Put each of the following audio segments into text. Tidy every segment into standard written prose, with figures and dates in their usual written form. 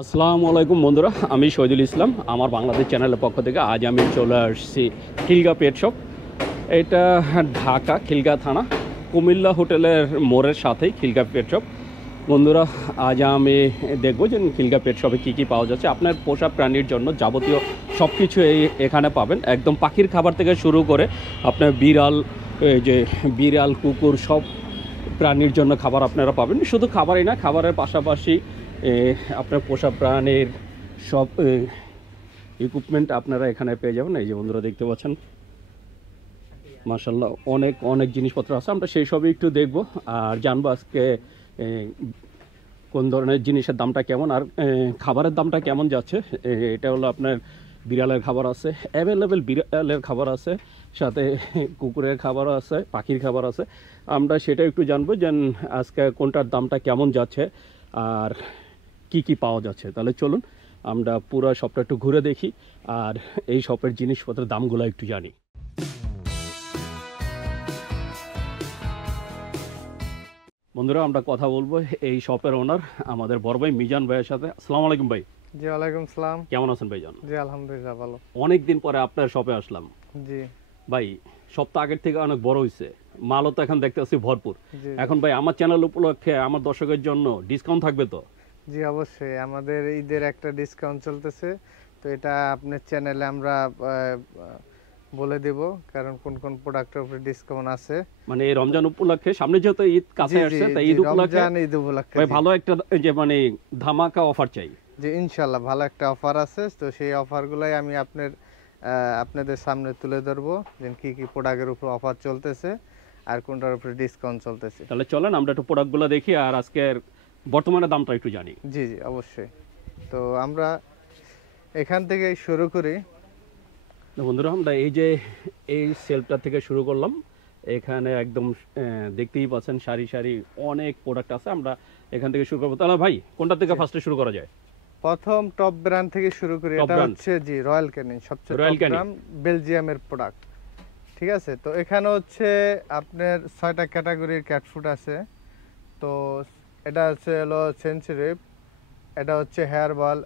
আসসালামু আলাইকুম বন্ধুরা, আমি শহীদুল ইসলাম। আমার বাংলাদেশ চ্যানেলের পক্ষ থেকে আজ আমি চলে আসছি খিলগা পেট শপ। এটা ঢাকা খিলগা থানা কুমিল্লা হোটেলের মোড়ের সাথেই খিলগা পেট শপ। বন্ধুরা, আজ আমি দেখবো যে খিলগা পেট শপে কী কী পাওয়া যাচ্ছে। আপনার পোষা প্রাণীর জন্য যাবতীয় সব কিছু এখানে পাবেন। একদম পাখির খাবার থেকে শুরু করে আপনার বিড়াল, এই যে বিড়াল, কুকুর, সব প্রাণীর জন্য খাবার আপনারা পাবেন। শুধু খাবারই না, খাবারের পাশাপাশি আপনার পোষা প্রাণীর সব ইকুইপমেন্ট আপনারা এখানে পেয়ে যাবেন। এই যে বন্ধুরা দেখতে পাচ্ছেন, মাশাল্লাহ অনেক অনেক জিনিসপত্র আছে। আমরা সেই সবই একটু দেখব আর জানবো আজকে কোন ধরনের জিনিসের দামটা কেমন আর খাবারের দামটা কেমন যাচ্ছে। এটা হলো আপনার বিড়ালের খাবার আছে, অ্যাভেলেবেল বিড়ালের খাবার আছে, সাথে কুকুরের খাবার আছে, পাখির খাবার আছে। আমরা সেটা একটু জানবো যে আজকে কোনটার দামটা কেমন যাচ্ছে আর কি কি পাওয়া যাচ্ছে। তাহলে চলুন আমরা পুরো শপটা একটু ঘুরে দেখি আর এই শপের জিনিসপত্রের দামগুলো একটু জানি। বন্ধুরা, আমরা কথা বলবো এই শপের ওনার আমাদের বড় ভাই মিজান ভাইয়ের সাথে। আসসালামু আলাইকুম ভাই। জি ওয়ালাইকুম সালাম। কেমন আছেন ভাইজান? জি আলহামদুলিল্লাহ ভালো। অনেক দিন পরে আপনার শপে আসলাম জি ভাই। সপ্তাহ আগের থেকে অনেক বড় হয়েছে, মালও তো এখন দেখতেছি ভরপুর। জি এখন ভাই আমার চ্যানেল উপলক্ষে আমার দর্শকের জন্য ডিসকাউন্ট থাকবে তো? জি অবশ্যই, আমাদের ঈদের একটা ডিসকাউন্ট চলতেছে, তো এটা আপনার চ্যানেলে আমরা বলে দেব, কারণ কোন কোন প্রোডাক্টের উপরে ডিসকাউন্ট আছে। মানে এই রমজান উপলক্ষে, সামনে যেহেতু ঈদ কাছে আসছে, তাই ঈদ উপলক্ষে ভাই ভালো একটা যে মানে ধামাকা অফার চাই। জি ইনশাআল্লাহ ভালো একটা অফার আছে, তো সেই অফারগুলাই আমি আপনাদের সামনে তুলে ধরবো, যে কি কি প্রোডাক্টের উপর অফার চলতেছে আর কোনটার উপরে ডিসকাউন্ট চলতেছে। তাহলে চলেন আমরা একটু প্রোডাক্টগুলো দেখি আর আজকের বর্তমানে দামটা একটু জানি। জি জি অবশ্যই, তো আমরা এখান থেকে শুরু করি। বন্ধুরা, আমরা এই যে এই সেলফটা থেকে শুরু করলাম। এখানে একদম দেখতেই পাচ্ছেন সারি সারি অনেক প্রোডাক্ট আছে। আমরা এখান থেকে শুরু করবো। তাহলে ভাই কোনটা থেকে ফার্স্টে শুরু করা যায়? প্রথম টপ ব্র্যান্ড থেকে শুরু করি। এটা হচ্ছে জি রয়্যাল ক্যানিন, সবচেয়ে টপ ব্র্যান্ড, বেলজিয়ামের প্রোডাক্ট। ঠিক আছে, তো এখানে হচ্ছে আপনার 6টা ক্যাটাগরির ক্যাট ফুড আছে। তো এটা হলো সেন্সিটিভ, এটা হচ্ছে hair ball,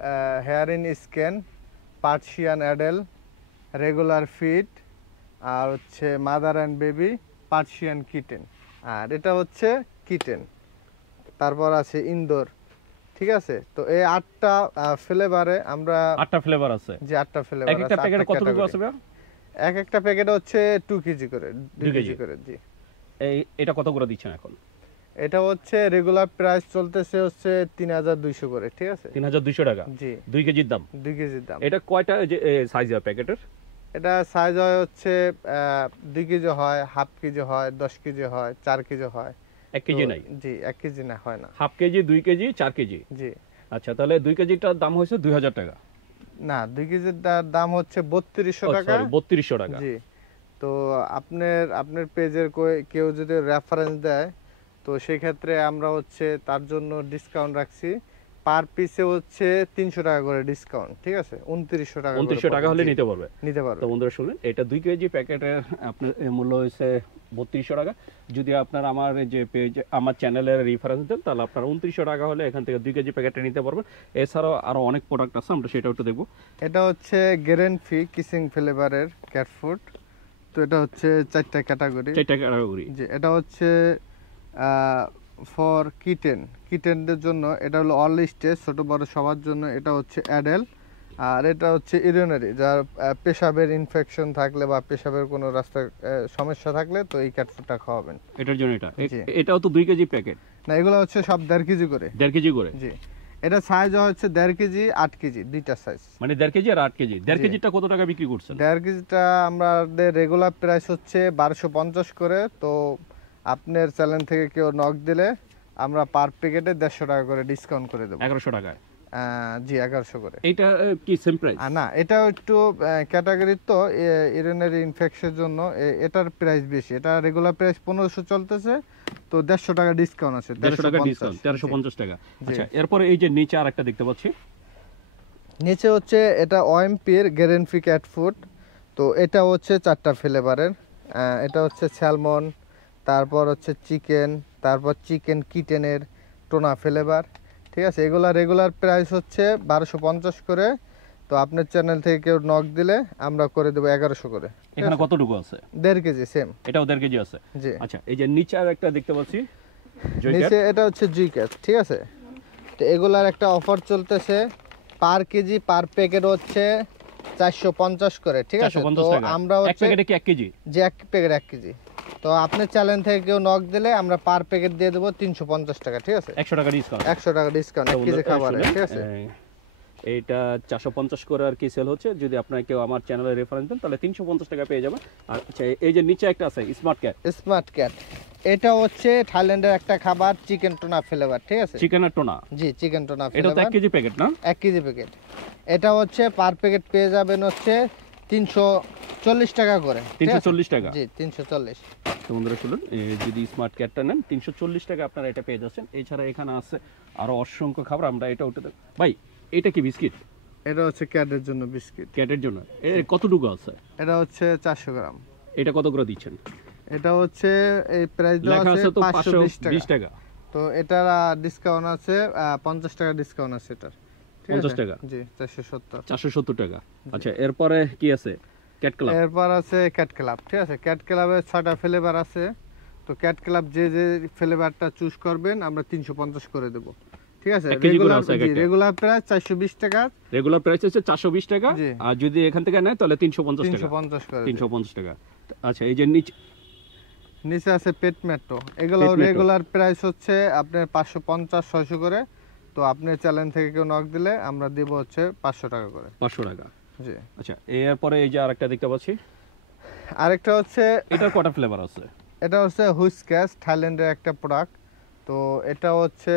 hair and skin, Persian adult, regular fit, আর হচ্ছে mother and baby, Persian kitten, আর এটা হচ্ছে কিটেন। তারপর আছে ইনডোর। ঠিক আছে, তো এই 8টা ফ্লেভারে আমরা 8টা ফ্লেভার আছে। যে 8টা ফ্লেভার আছে। একটা প্যাকেটে কতটুকু আছে ভাই? একটা প্যাকেটে হচ্ছে 2 কেজি করে, 2 কেজি করে। জি এটা কত করে দিচ্ছেন এখন? এটা হচ্ছে রেগুলার প্রাইস চলতেছে হচ্ছে 3200 করে। ঠিক আছে, 3200 টাকা। জি 2 কেজির দাম। 2 কেজির দাম। এটা কয়টা সাইজ হয় প্যাকেটের? এটা সাইজ হয় হচ্ছে 2 কেজি হয়, হাফ কেজি হয়, 10 কেজি হয়, 4 কেজি হয়। 1 কেজি নাই? জি 1 কেজি না, হয় না। Half KG, 2 KG, 4 KG. জি আচ্ছা, তাহলে 2 কেজিটার দাম হচ্ছে 2000 টাকা। না, 2 কেজির দাম হচ্ছে 3200 টাকা। 3200 টাকা। জি, তো আপনার পেজের কেউ যদি রেফারেন্স দেয়, তো সেই ক্ষেত্রে আমরা হচ্ছে তার জন্য ডিসকাউন্ট রাখছি। পার পিসে হচ্ছে 300 টাকা করে ডিসকাউন্ট। ঠিক আছে, 2900 টাকা, 2900 টাকা হলে নিতে পারবে। পারবে। তো বন্ধুরা শুনলেন, এটা 2 কেজি প্যাকেটের আপনার মূল্য হচ্ছে 3200 টাকা। যদি আপনার আমার যে পেজ, আমার চ্যানেলের রেফারেন্স দেন, তাহলে আপনার 2900 টাকা হলে এখান থেকে 2 কেজি প্যাকেটে নিতে পারবেন। এছাড়াও আরো অনেক প্রোডাক্ট আছে, আমরা সেটাও একটু দেখবো। এটা হচ্ছে গ্যারেন্টি কিসিং ফ্লেভারের ক্যাট ফুড। তো এটা হচ্ছে 4টা ক্যাটাগরি। যে এটা হচ্ছে ফর কিটেনদের জন্য, এটা হলো অল স্টেজ, ছোট বড় সবার জন্য। এটা হচ্ছে অ্যাডেল, আর এটা হচ্ছে ইউরিনারি, যার পেশাবের ইনফেকশন থাকলে বা পেশাবের কোনো রাস্তায় সমস্যা থাকলে, তো এই ক্যাট ফুডটা খাওয়াবেন এটার জন্য। এটাও তো 2 কেজি প্যাকেট না, এগুলো হচ্ছে সব 1.5 কেজি করে। 1.5 কেজি করে? জি, এটা সাইজ হচ্ছে 1.5 কেজি, 8 কেজি, দুইটা সাইজ। মানে 1.5 কেজি আর 8 কেজি। 1.5 কেজিটা কত টাকা বিক্রি করছেন? 1.5 কেজিটা আমাদের রেগুলার প্রাইস হচ্ছে 1250 করে। তো আপনার চ্যানেল থেকে কেউ নক দিলে আমরা পার প্যাকেটে 150 টাকা করে ডিসকাউন্ট করে দেবো। 1100 টাকায়? জি 1100 করে। এটা কি সেম প্রাইস? না, এটাও একটু ক্যাটাগরি, তো ইউরিনারি ইনফেকশনের জন্য এটার প্রাইস বেশি। এটা রেগুলার প্রাইস 1500 চলতেছে, তো 150 টাকা ডিসকাউন্ট আছে। 150 টাকা ডিসকাউন্ট, 1350 টাকা। আচ্ছা, এরপরে এই যে নিচে আরেকটা দেখতে পাচ্ছি, নিচে হচ্ছে এটা ওএমপির গ্যারেন্টি ক্যাট ফুড। তো এটা হচ্ছে 4টা ফ্লেভারের। এটা হচ্ছে স্যালমন, তারপর হচ্ছে চিকেন, তারপর চিকেন কিটেনের টোনা ফ্লেভার। ঠিক আছে, এগুলা রেগুলার প্রাইস হচ্ছে 1250 করে। তো আপনার চ্যানেল থেকে কেউ নক দিলে আমরা করে দেবো 1100 করে। এখানে কতটুকু আছে? 1.5 কেজি সেম। এটাও 1.5 কেজি আছে। জি। আচ্ছা, এই যে নিচে আর একটা দেখতে পাচ্ছি নিচে এটা হচ্ছে জুই ক্যাট, ঠিক আছে। তো এগুলার একটা অফার চলতেছে, পার কেজি পার প্যাকেট হচ্ছে 450 করে, ঠিক আছে। তো আমরা এক প্যাকেটে কি 1 কেজি? যে এক প্যাকেট 1 কেজি। তো আপনার চ্যানেল থেকে কেউ নক দিলে আমরা পার প্যাকেট দিয়ে দেবো 350 টাকা, ঠিক আছে। 100 টাকা ডিসকাউন্ট। 100 টাকা ডিসকাউন্ট 1 কেজি খাবারে, ঠিক আছে। এইটা 450 করে আর কি সেল হচ্ছে। যদি আপনারা কেউ আমার চ্যানেলে রেফারেন্স দেন তাহলে 350 টাকা পেয়ে যাবেন। আর আচ্ছা, এই যে নিচে একটা আছে স্মার্ট ক্যাট। স্মার্ট ক্যাট এটা হচ্ছে থাইল্যান্ডের একটা খাবার, চিকেন টোনা ফ্লেভার, ঠিক আছে। চিকেন আর টোনা? জি, চিকেন টোনা এটা ফ্লেভার। তো 1 কেজি প্যাকেট না? 1 কেজি প্যাকেট। এটা হচ্ছে পার প্যাকেট পেয়ে যাবেন হচ্ছে 340 টাকা করে। 340 টাকা? জি, 340। তো বন্ধুরা শুনুন, যদি স্মার্ট ক্যাটটা নেন 340 টাকা আপনারা এটা পেয়ে যাচ্ছেন। এছাড়া এখানে আছে আরো অসংখ্য খাবার। আমরা এটা ওটা ভাই, এটা কি বিস্কিট? এটা হচ্ছে ক্যাটের জন্য বিস্কিট। ক্যাটের জন্য কতটুকু আছে? এটা হচ্ছে 400 গ্রাম। এটা কত করে দিচ্ছেন? এটা হচ্ছে এই প্রাইস দেওয়া আছে 520 টাকা। তো এটার ডিসকাউন্ট আছে 50 টাকা ডিসকাউন্ট আছে এটার, ঠিক আছে। 50 টাকা? জি, 470। 470 টাকা। আচ্ছা, এরপরে কি আছে? Cat club. এরপর আছে ক্যাট ক্লাব, ঠিক আছে। ক্যাট ক্লাবে 6টা ফ্লেভার আছে। তো ক্যাট ক্লাব যে যে ফ্লেভারটা চুজ করবেন আমরা 350 করে দেব, ঠিক আছে। রেগুলার প্রাইস 420 টাকা। রেগুলার প্রাইস হচ্ছে 420 টাকা। আর যদি এখান থেকে নেয় তাহলে 350 টাকা। 350 করে 350 টাকা। আচ্ছা, এই যে নিচে আছে পেট মেট্রো। এগুলো রেগুলার প্রাইস হচ্ছে আপনার 550 600 করে। তো আপনি চ্যানেল থেকে কেউ নক দিলে আমরা দেব হচ্ছে 500 টাকা করে। 500 টাকা। জি। আচ্ছা, এরপরে এই যে আরেকটা দেখতে পাচ্ছি, আরেকটা হচ্ছে এটা কটা ফ্লেভার আছে? এটা হচ্ছে হুইস্কাস, থাইল্যান্ডের একটা প্রোডাক্ট। তো এটা হচ্ছে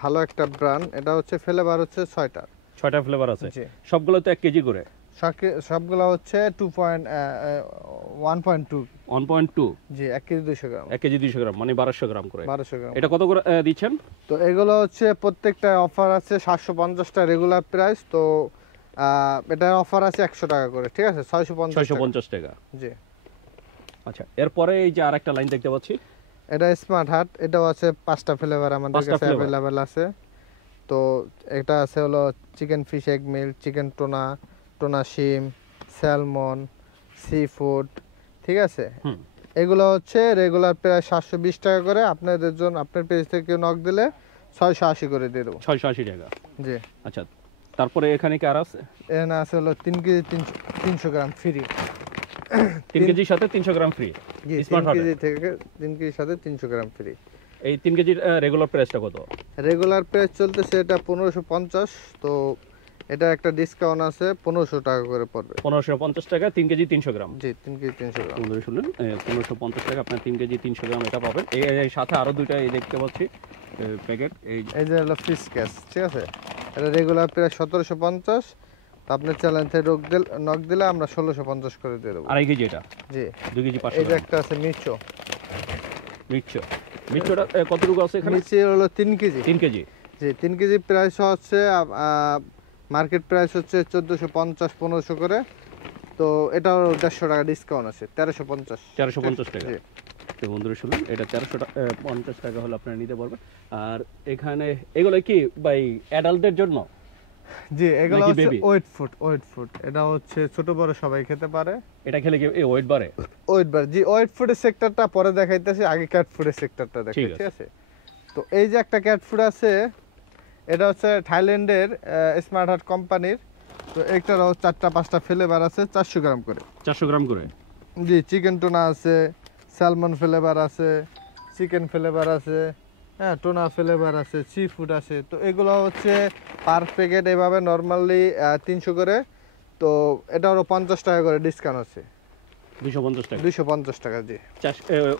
ভালো একটা ব্র্যান্ড। এটা হচ্ছে ফ্লেভার হচ্ছে 6টা। 6টা ফ্লেভার আছে। সবগুলো তো 1 কেজি করে? সবগুলো হচ্ছে 1.2। 1.2? জি, 1 কেজি 200 গ্রাম। 1 কেজি 200 গ্রাম মানে 1200 গ্রাম করে। 1200 গ্রাম। এটা কত করে দিচ্ছেন? তো এগুলো হচ্ছে প্রত্যেকটা অফার আছে 750টা রেগুলার প্রাইস। তো এটার অফার আছে 100 টাকা করে, ঠিক আছে। 650 টাকা। জি। আচ্ছা, এরপরে এই যে আরেকটা লাইন দেখতে পাচ্ছি, এটা স্মার্ট হাট। এটাও আছে 5টা ফ্লেভার আমাদের কাছে अवेलेबल আছে। তো এটা আছে হলো চিকেন ফিশ এগ মিল, চিকেন টোনা, টোনা শিম, স্যালমন, সি ফুড, ঠিক আছে। এগুলো হচ্ছে রেগুলার প্রায় 720 টাকা করে। আপনাদের জন্য আপনার পেজ থেকে কেউ নক দিলে 680 করে দিয়ে দেবো। 680 টাকা। জি। আচ্ছা, তারপরে এখানে কি আর আছে? এখানে আছে হলো 3 কেজি 300 গ্রাম ফ্রি। 3 কেজির সাথে 300 গ্রাম ফ্রি? জি, 3 কেজি থেকে 3 কেজির সাথে 300 গ্রাম ফ্রি। এই 3 কেজির রেগুলার প্রাইসটা কত? রেগুলার প্রাইস চলতেছে এটা 1550। তো এটা একটা ডিসকাউন্ট আছে 1500 টাকা করে পড়বে। 1550 টাকা 3 কেজি 300 গ্রাম? জি, 3 কেজি 300 গ্রাম। বন্ধুরা শুনলেন, 1550 টাকা আপনার 3 কেজি 300 গ্রাম এটা পাবেন। এই সাথে আরো দুইটা এই দেখতে পাচ্ছি প্যাকেট। এই যে হলো ফিশ ক্যাশ, ঠিক আছে। এটা রেগুলার প্রাইস 1750। তো আপনার চ্যানেল থেকে নক দিলে আমরা 1650 করে দিয়ে দেবো। আড়াই কেজি এটা? জি, 2 কেজি 500। এই যে একটা আছে মিচো। মিচোটা কতটুকু আছে এখানে? মিচো হলো 3 কেজি। 3 কেজি? জি, 3 কেজি প্রাইস হচ্ছে মার্কেট প্রাইস হচ্ছে 1450 1500 করে। তো এটাও 150 টাকা ডিসকাউন্ট আছে, 1350। 1350 টাকা। তো বন্ধুরা শুনুন, এটা 1350 টাকা হলে আপনারা নিতে পারবেন। আর এখানে এগুলো কি ভাই অ্যাডাল্টদের জন্য? জি, এগুলো হচ্ছে ওয়েট ফুড। এটা হচ্ছে ছোট বড় সবাই খেতে পারে। এটা খেলে কি ওয়েট বাড়ে? ওয়েট বাড়ে, জি। ওয়েট ফুডের সেক্টরটা পরে দেখাইতেছি, আগে ক্যাট ফুডের সেক্টরটা দেখাই, ঠিক আছে। তো এই যে একটা ক্যাট ফুড আছে, এটা হচ্ছে থাইল্যান্ডের স্মার্ট হার্ট কোম্পানির। তো একটারও 4টা 5টা ফ্লেভার আছে, 400 গ্রাম করে। 400 গ্রাম করে? জি, চিকেন টোনা আছে, স্যালমন ফ্লেভার আছে, চিকেন ফ্লেভার আছে, হ্যাঁ, টোনা ফ্লেভার আছে, সি ফুড আছে। তো এগুলো হচ্ছে পার প্যাকেট এভাবে নর্মালি 300 করে। তো এটারও 50 টাকা করে ডিসকাউন্ট আছে। 250 টাকা? 250 টাকা, জি।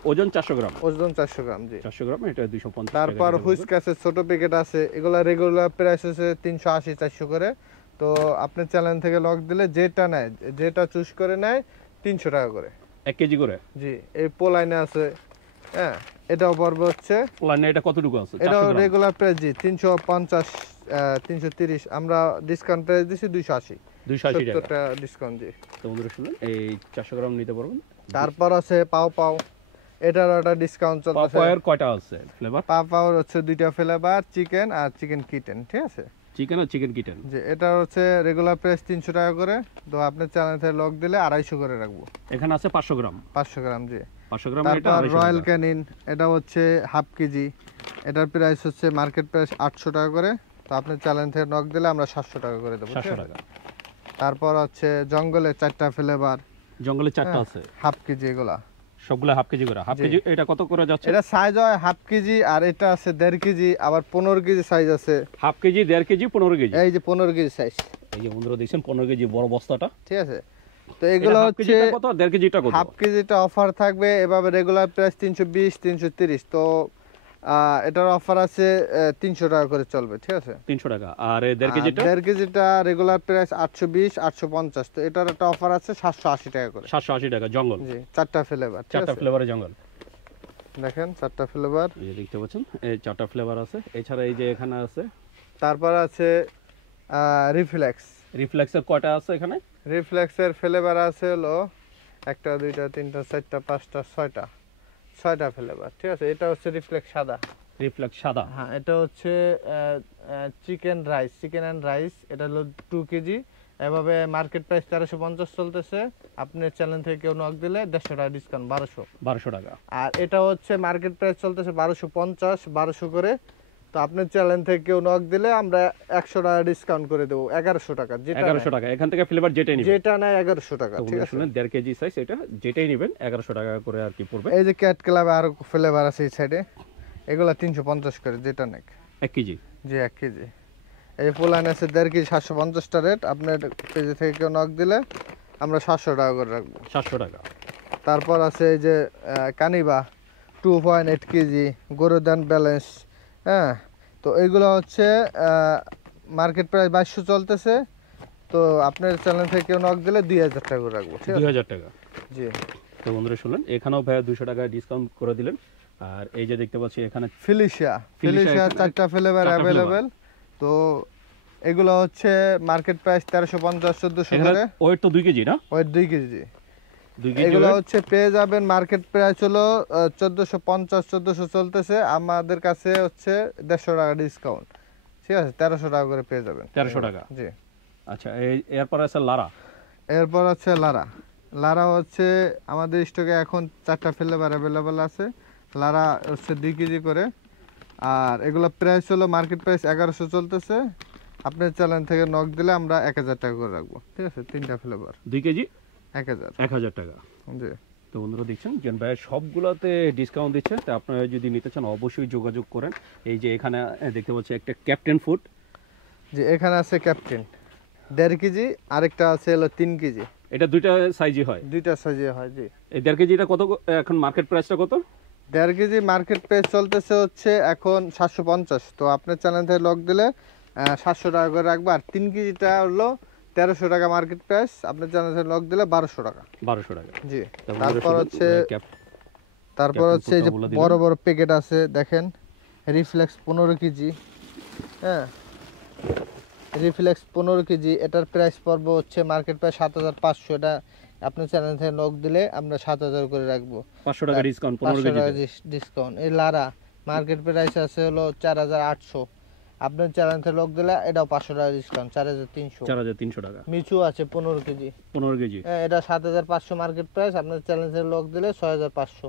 ওজন 400 গ্রাম? ওজন 400 গ্রাম, জি। 400 গ্রাম এটা 250 টাকা। তারপর হুইস্কাসের ছোট প্যাকেট আছে। এগুলা রেগুলার প্রাইস আছে 380 400 করে। তো আপনি চ্যানেল থেকে লক দিলে যেটা নেয়, যেটা চুজ করে নেয় 300 টাকা করে। 1 কেজি করে? জি। এই পোলাইনে আছে, হ্যাঁ, এটাও পড়বে হচ্ছে। পোলাইনে এটা কতটুকু আছে? এটাও রেগুলার প্রাইস, জি, 350 330। আমরা ডিসকাউন্ট প্রাইস দিছি 280 টাকা ডিসকাউন্ট, জি। তো বন্ধুরা শুনুন, এই 400 গ্রাম নিতে পারবেন। তারপর আছে পাও পাও। এটারও একটা ডিসকাউন্ট চলতেছে। পাপায়ার কয়টা আছে ফ্লেভার? পাপাওয়ার হচ্ছে 2টা ফ্লেভার, চিকেন আর চিকেন কিটেন, ঠিক আছে? চিকেন আর চিকেন কিটেন। যে এটা হচ্ছে রেগুলার প্রাইস 300 টাকা করে, তো আপনি চ্যানেল থেকে লক দিলে 250 করে রাখবো। এখানে আছে 500 গ্রাম। 500 গ্রাম, জি। 500 গ্রাম এটা তারপর রয়্যাল ক্যানিন, এটা হচ্ছে হাফ কেজি, এটার প্রাইস হচ্ছে মার্কেট প্রাইস 800 টাকা করে, তো আপনি চ্যানেল থেকে নক দিলে আমরা 700 টাকা করে দেবো। 700 টাকা। তারপর হচ্ছে জঙ্গলের 4টা ফ্লেভার, জঙ্গলে 4টা আছে হাফ কেজি, এগুলা সবগুলো হাফ কেজি করে। হাফ কেজি এটা কত করে যাচ্ছে? এটা সাইজ হয় হাফ কেজি, আর এটা আছে 1.5 কেজি, আবার 15 কেজি সাইজ আছে। Half KG, 1.5 KG, 15 KG. এই যে 15 কেজি সাইজ, এই যে বন্ধুরা দেখছেন 15 কেজি বড় বস্তাটা, ঠিক আছে? তো এগুলো হচ্ছে কত, 1.5 কেজিটা কত? হাফ কেজিটা অফার থাকবে এভাবে রেগুলার প্রাইস 320 330, তো এটার অফার আছে 300 টাকা করে চলবে, ঠিক আছে? 300 টাকা। আর 1.5 কেজিটা? 1.5 কেজিটা রেগুলার প্রাইস 820 850, তো এটার একটা অফার আছে 780 টাকা করে। 780 টাকা। জঙ্গল, জি, 4টা ফ্লেভার, 4টা ফ্লেভারে জঙ্গল। দেখেন 4টা ফ্লেভার, এই যে দেখতে পাচ্ছেন এই 4টা ফ্লেভার আছে। এছাড়া এই যে এখানে আছে, তারপর আছে রিফ্লেক্স। রিফ্লেক্সের কয়টা আছে এখানে? রিফ্লেক্সের ফ্লেভার আছে হলো 1টা 2টা 3টা 4টা 5টা 6টা ফ্লেভার, ঠিক আছে? এটা হচ্ছে রিফ্লেক্স সাদা। রিফ্লেক্স সাদা। হ্যাঁ, এটা হচ্ছে চিকেন এন্ড রাইস, এটা হলো 2 কেজি। এভাবে মার্কেট প্রাইস 1350 চলতেছে, আপনি চ্যানেল থেকে কেউ নক দিলে 150 টাকা ডিসকাউন্ট, 1200 টাকা। আর এটা হচ্ছে মার্কেট প্রাইস চলতেছে 1250, 1200 করে, তো আপনার চ্যানেল থেকে কেউ নক দিলে আমরা 100 টাকা ডিসকাউন্ট করে দেবো, 1100 টাকা। যেটা 1100 টাকা। এখান থেকে ফ্লেভার যেটাই নেবেন, যেটা নেয় 1100 টাকা, ঠিক আছে? শুনেন 1.5 কেজি সাইজ, এটা যেটাই নেবেন 1100 টাকা করে আর কি পড়বে। এই যে ক্যাট ক্লাবে আরো ফ্লেভার আছে এই সাইডে, এগুলা 350 করে, যেটা নেক 1 কেজি। জি, 1 কেজি। এই পোলাইন আছে 1.5 কেজি 750টা রেট, আপনার পেজে থেকে কেউ নক দিলে আমরা 700 টাকা করে রাখবো। 700 টাকা। তারপর আছে এই যে কানিবা 2.8 কেজি, গোরুদান ব্যালেন্স, হ্যাঁ, তো এইগুলো হচ্ছে মার্কেট প্রাইস 2200 চলতেছে, তো আপনার চ্যানেল থেকে কেউ নক দিলে 2000 টাকা করে রাখবো, ঠিক আছে? 2000 টাকা, জি। তো বন্ধুরা শুনলেন, এখানেও ভাইয়া 200 টাকা ডিসকাউন্ট করে দিলেন। আর এই যে দেখতে পাচ্ছি এখানে ফিলিশিয়া 4টা ফ্লেভার অ্যাভেলেবেল, তো এগুলো হচ্ছে মার্কেট প্রাইস 1350 1400 করে। ওয়েট তো 2 কেজি না? Wait 2 KG. 2 কেজি এগুলো হচ্ছে পেয়ে যাবেন, মার্কেট প্রাইস হলো 1450 1400 চলতেছে, আমাদের কাছে হচ্ছে 150 টাকা ডিসকাউন্ট, ঠিক আছে? 1300 টাকা করে পেয়ে যাবেন। 1300 টাকা, জি। আচ্ছা, এরপর আছে লারা। এরপর আছে লারা হচ্ছে আমাদের স্টকে এখন 4টা ফ্লেভার অ্যাভেলেবেল আছে। লারা হচ্ছে 2 কেজি করে, আর এগুলো প্রাইস হলো মার্কেট প্রাইস 1100 চলতেছে, আপনার চ্যানেল থেকে নক দিলে আমরা 1000 টাকা করে রাখবো, ঠিক আছে? 3টা ফ্লেভার 2 কেজি 1000 টাকা। জি। তো বন্ধুরা দেখছেন জন ভাই সবগুলোতে ডিসকাউন্ট দিচ্ছে, তো আপনারা যদি নিতে চান অবশ্যই যোগাযোগ করেন। এই যে এখানে দেখতে পাচ্ছি একটা ক্যাপ্টেন ফুড, যে এখানে আছে ক্যাপ্টেন 1.5 কেজি, আরেকটা আছে হলো 3 কেজি। এটা দুইটা সাইজই হয়? দুইটা সাইজে হয়, জি। এই 1.5 কেজিটা কত এখন মার্কেট প্রাইসটা কত? 1.5 কেজি মার্কেট প্রাইস চলতেছে হচ্ছে এখন 750, তো আপনার চ্যানেল থেকে লক দিলে 700 টাকা করে রাখবো। আর 3 কেজিটা হলো 1300 টাকা মার্কেট প্রাইস, আপনার চ্যানেল থেকে লক দিলে 1200 টাকা। 1200 টাকা, জি। তারপর হচ্ছে এই যে বড় বড় প্যাকেট আছে, দেখেন রিফ্লেক্স 15 কেজি, হ্যাঁ, রিফ্লেক্স 15 কেজি, এটার প্রাইস পড়বে হচ্ছে মার্কেট প্রাইস 7500, এটা আপনার চ্যানেল থেকে নক দিলে আমরা 7000 করে রাখবো, 500 টাকা ডিসকাউন্ট, 15 কেজি ডিসকাউন্ট। এই লারা মার্কেট প্রাইস আছে হলো 4800, আপনার চ্যানেল থেকে লক দিলে এটাও 500 টাকা ডিসকাউন্ট, 4300 টাকা। মিচু আছে 15 কেজি, এটা 7500 মার্কেট প্রাইস, আপনার চ্যানেল থেকে লক দিলে 6500,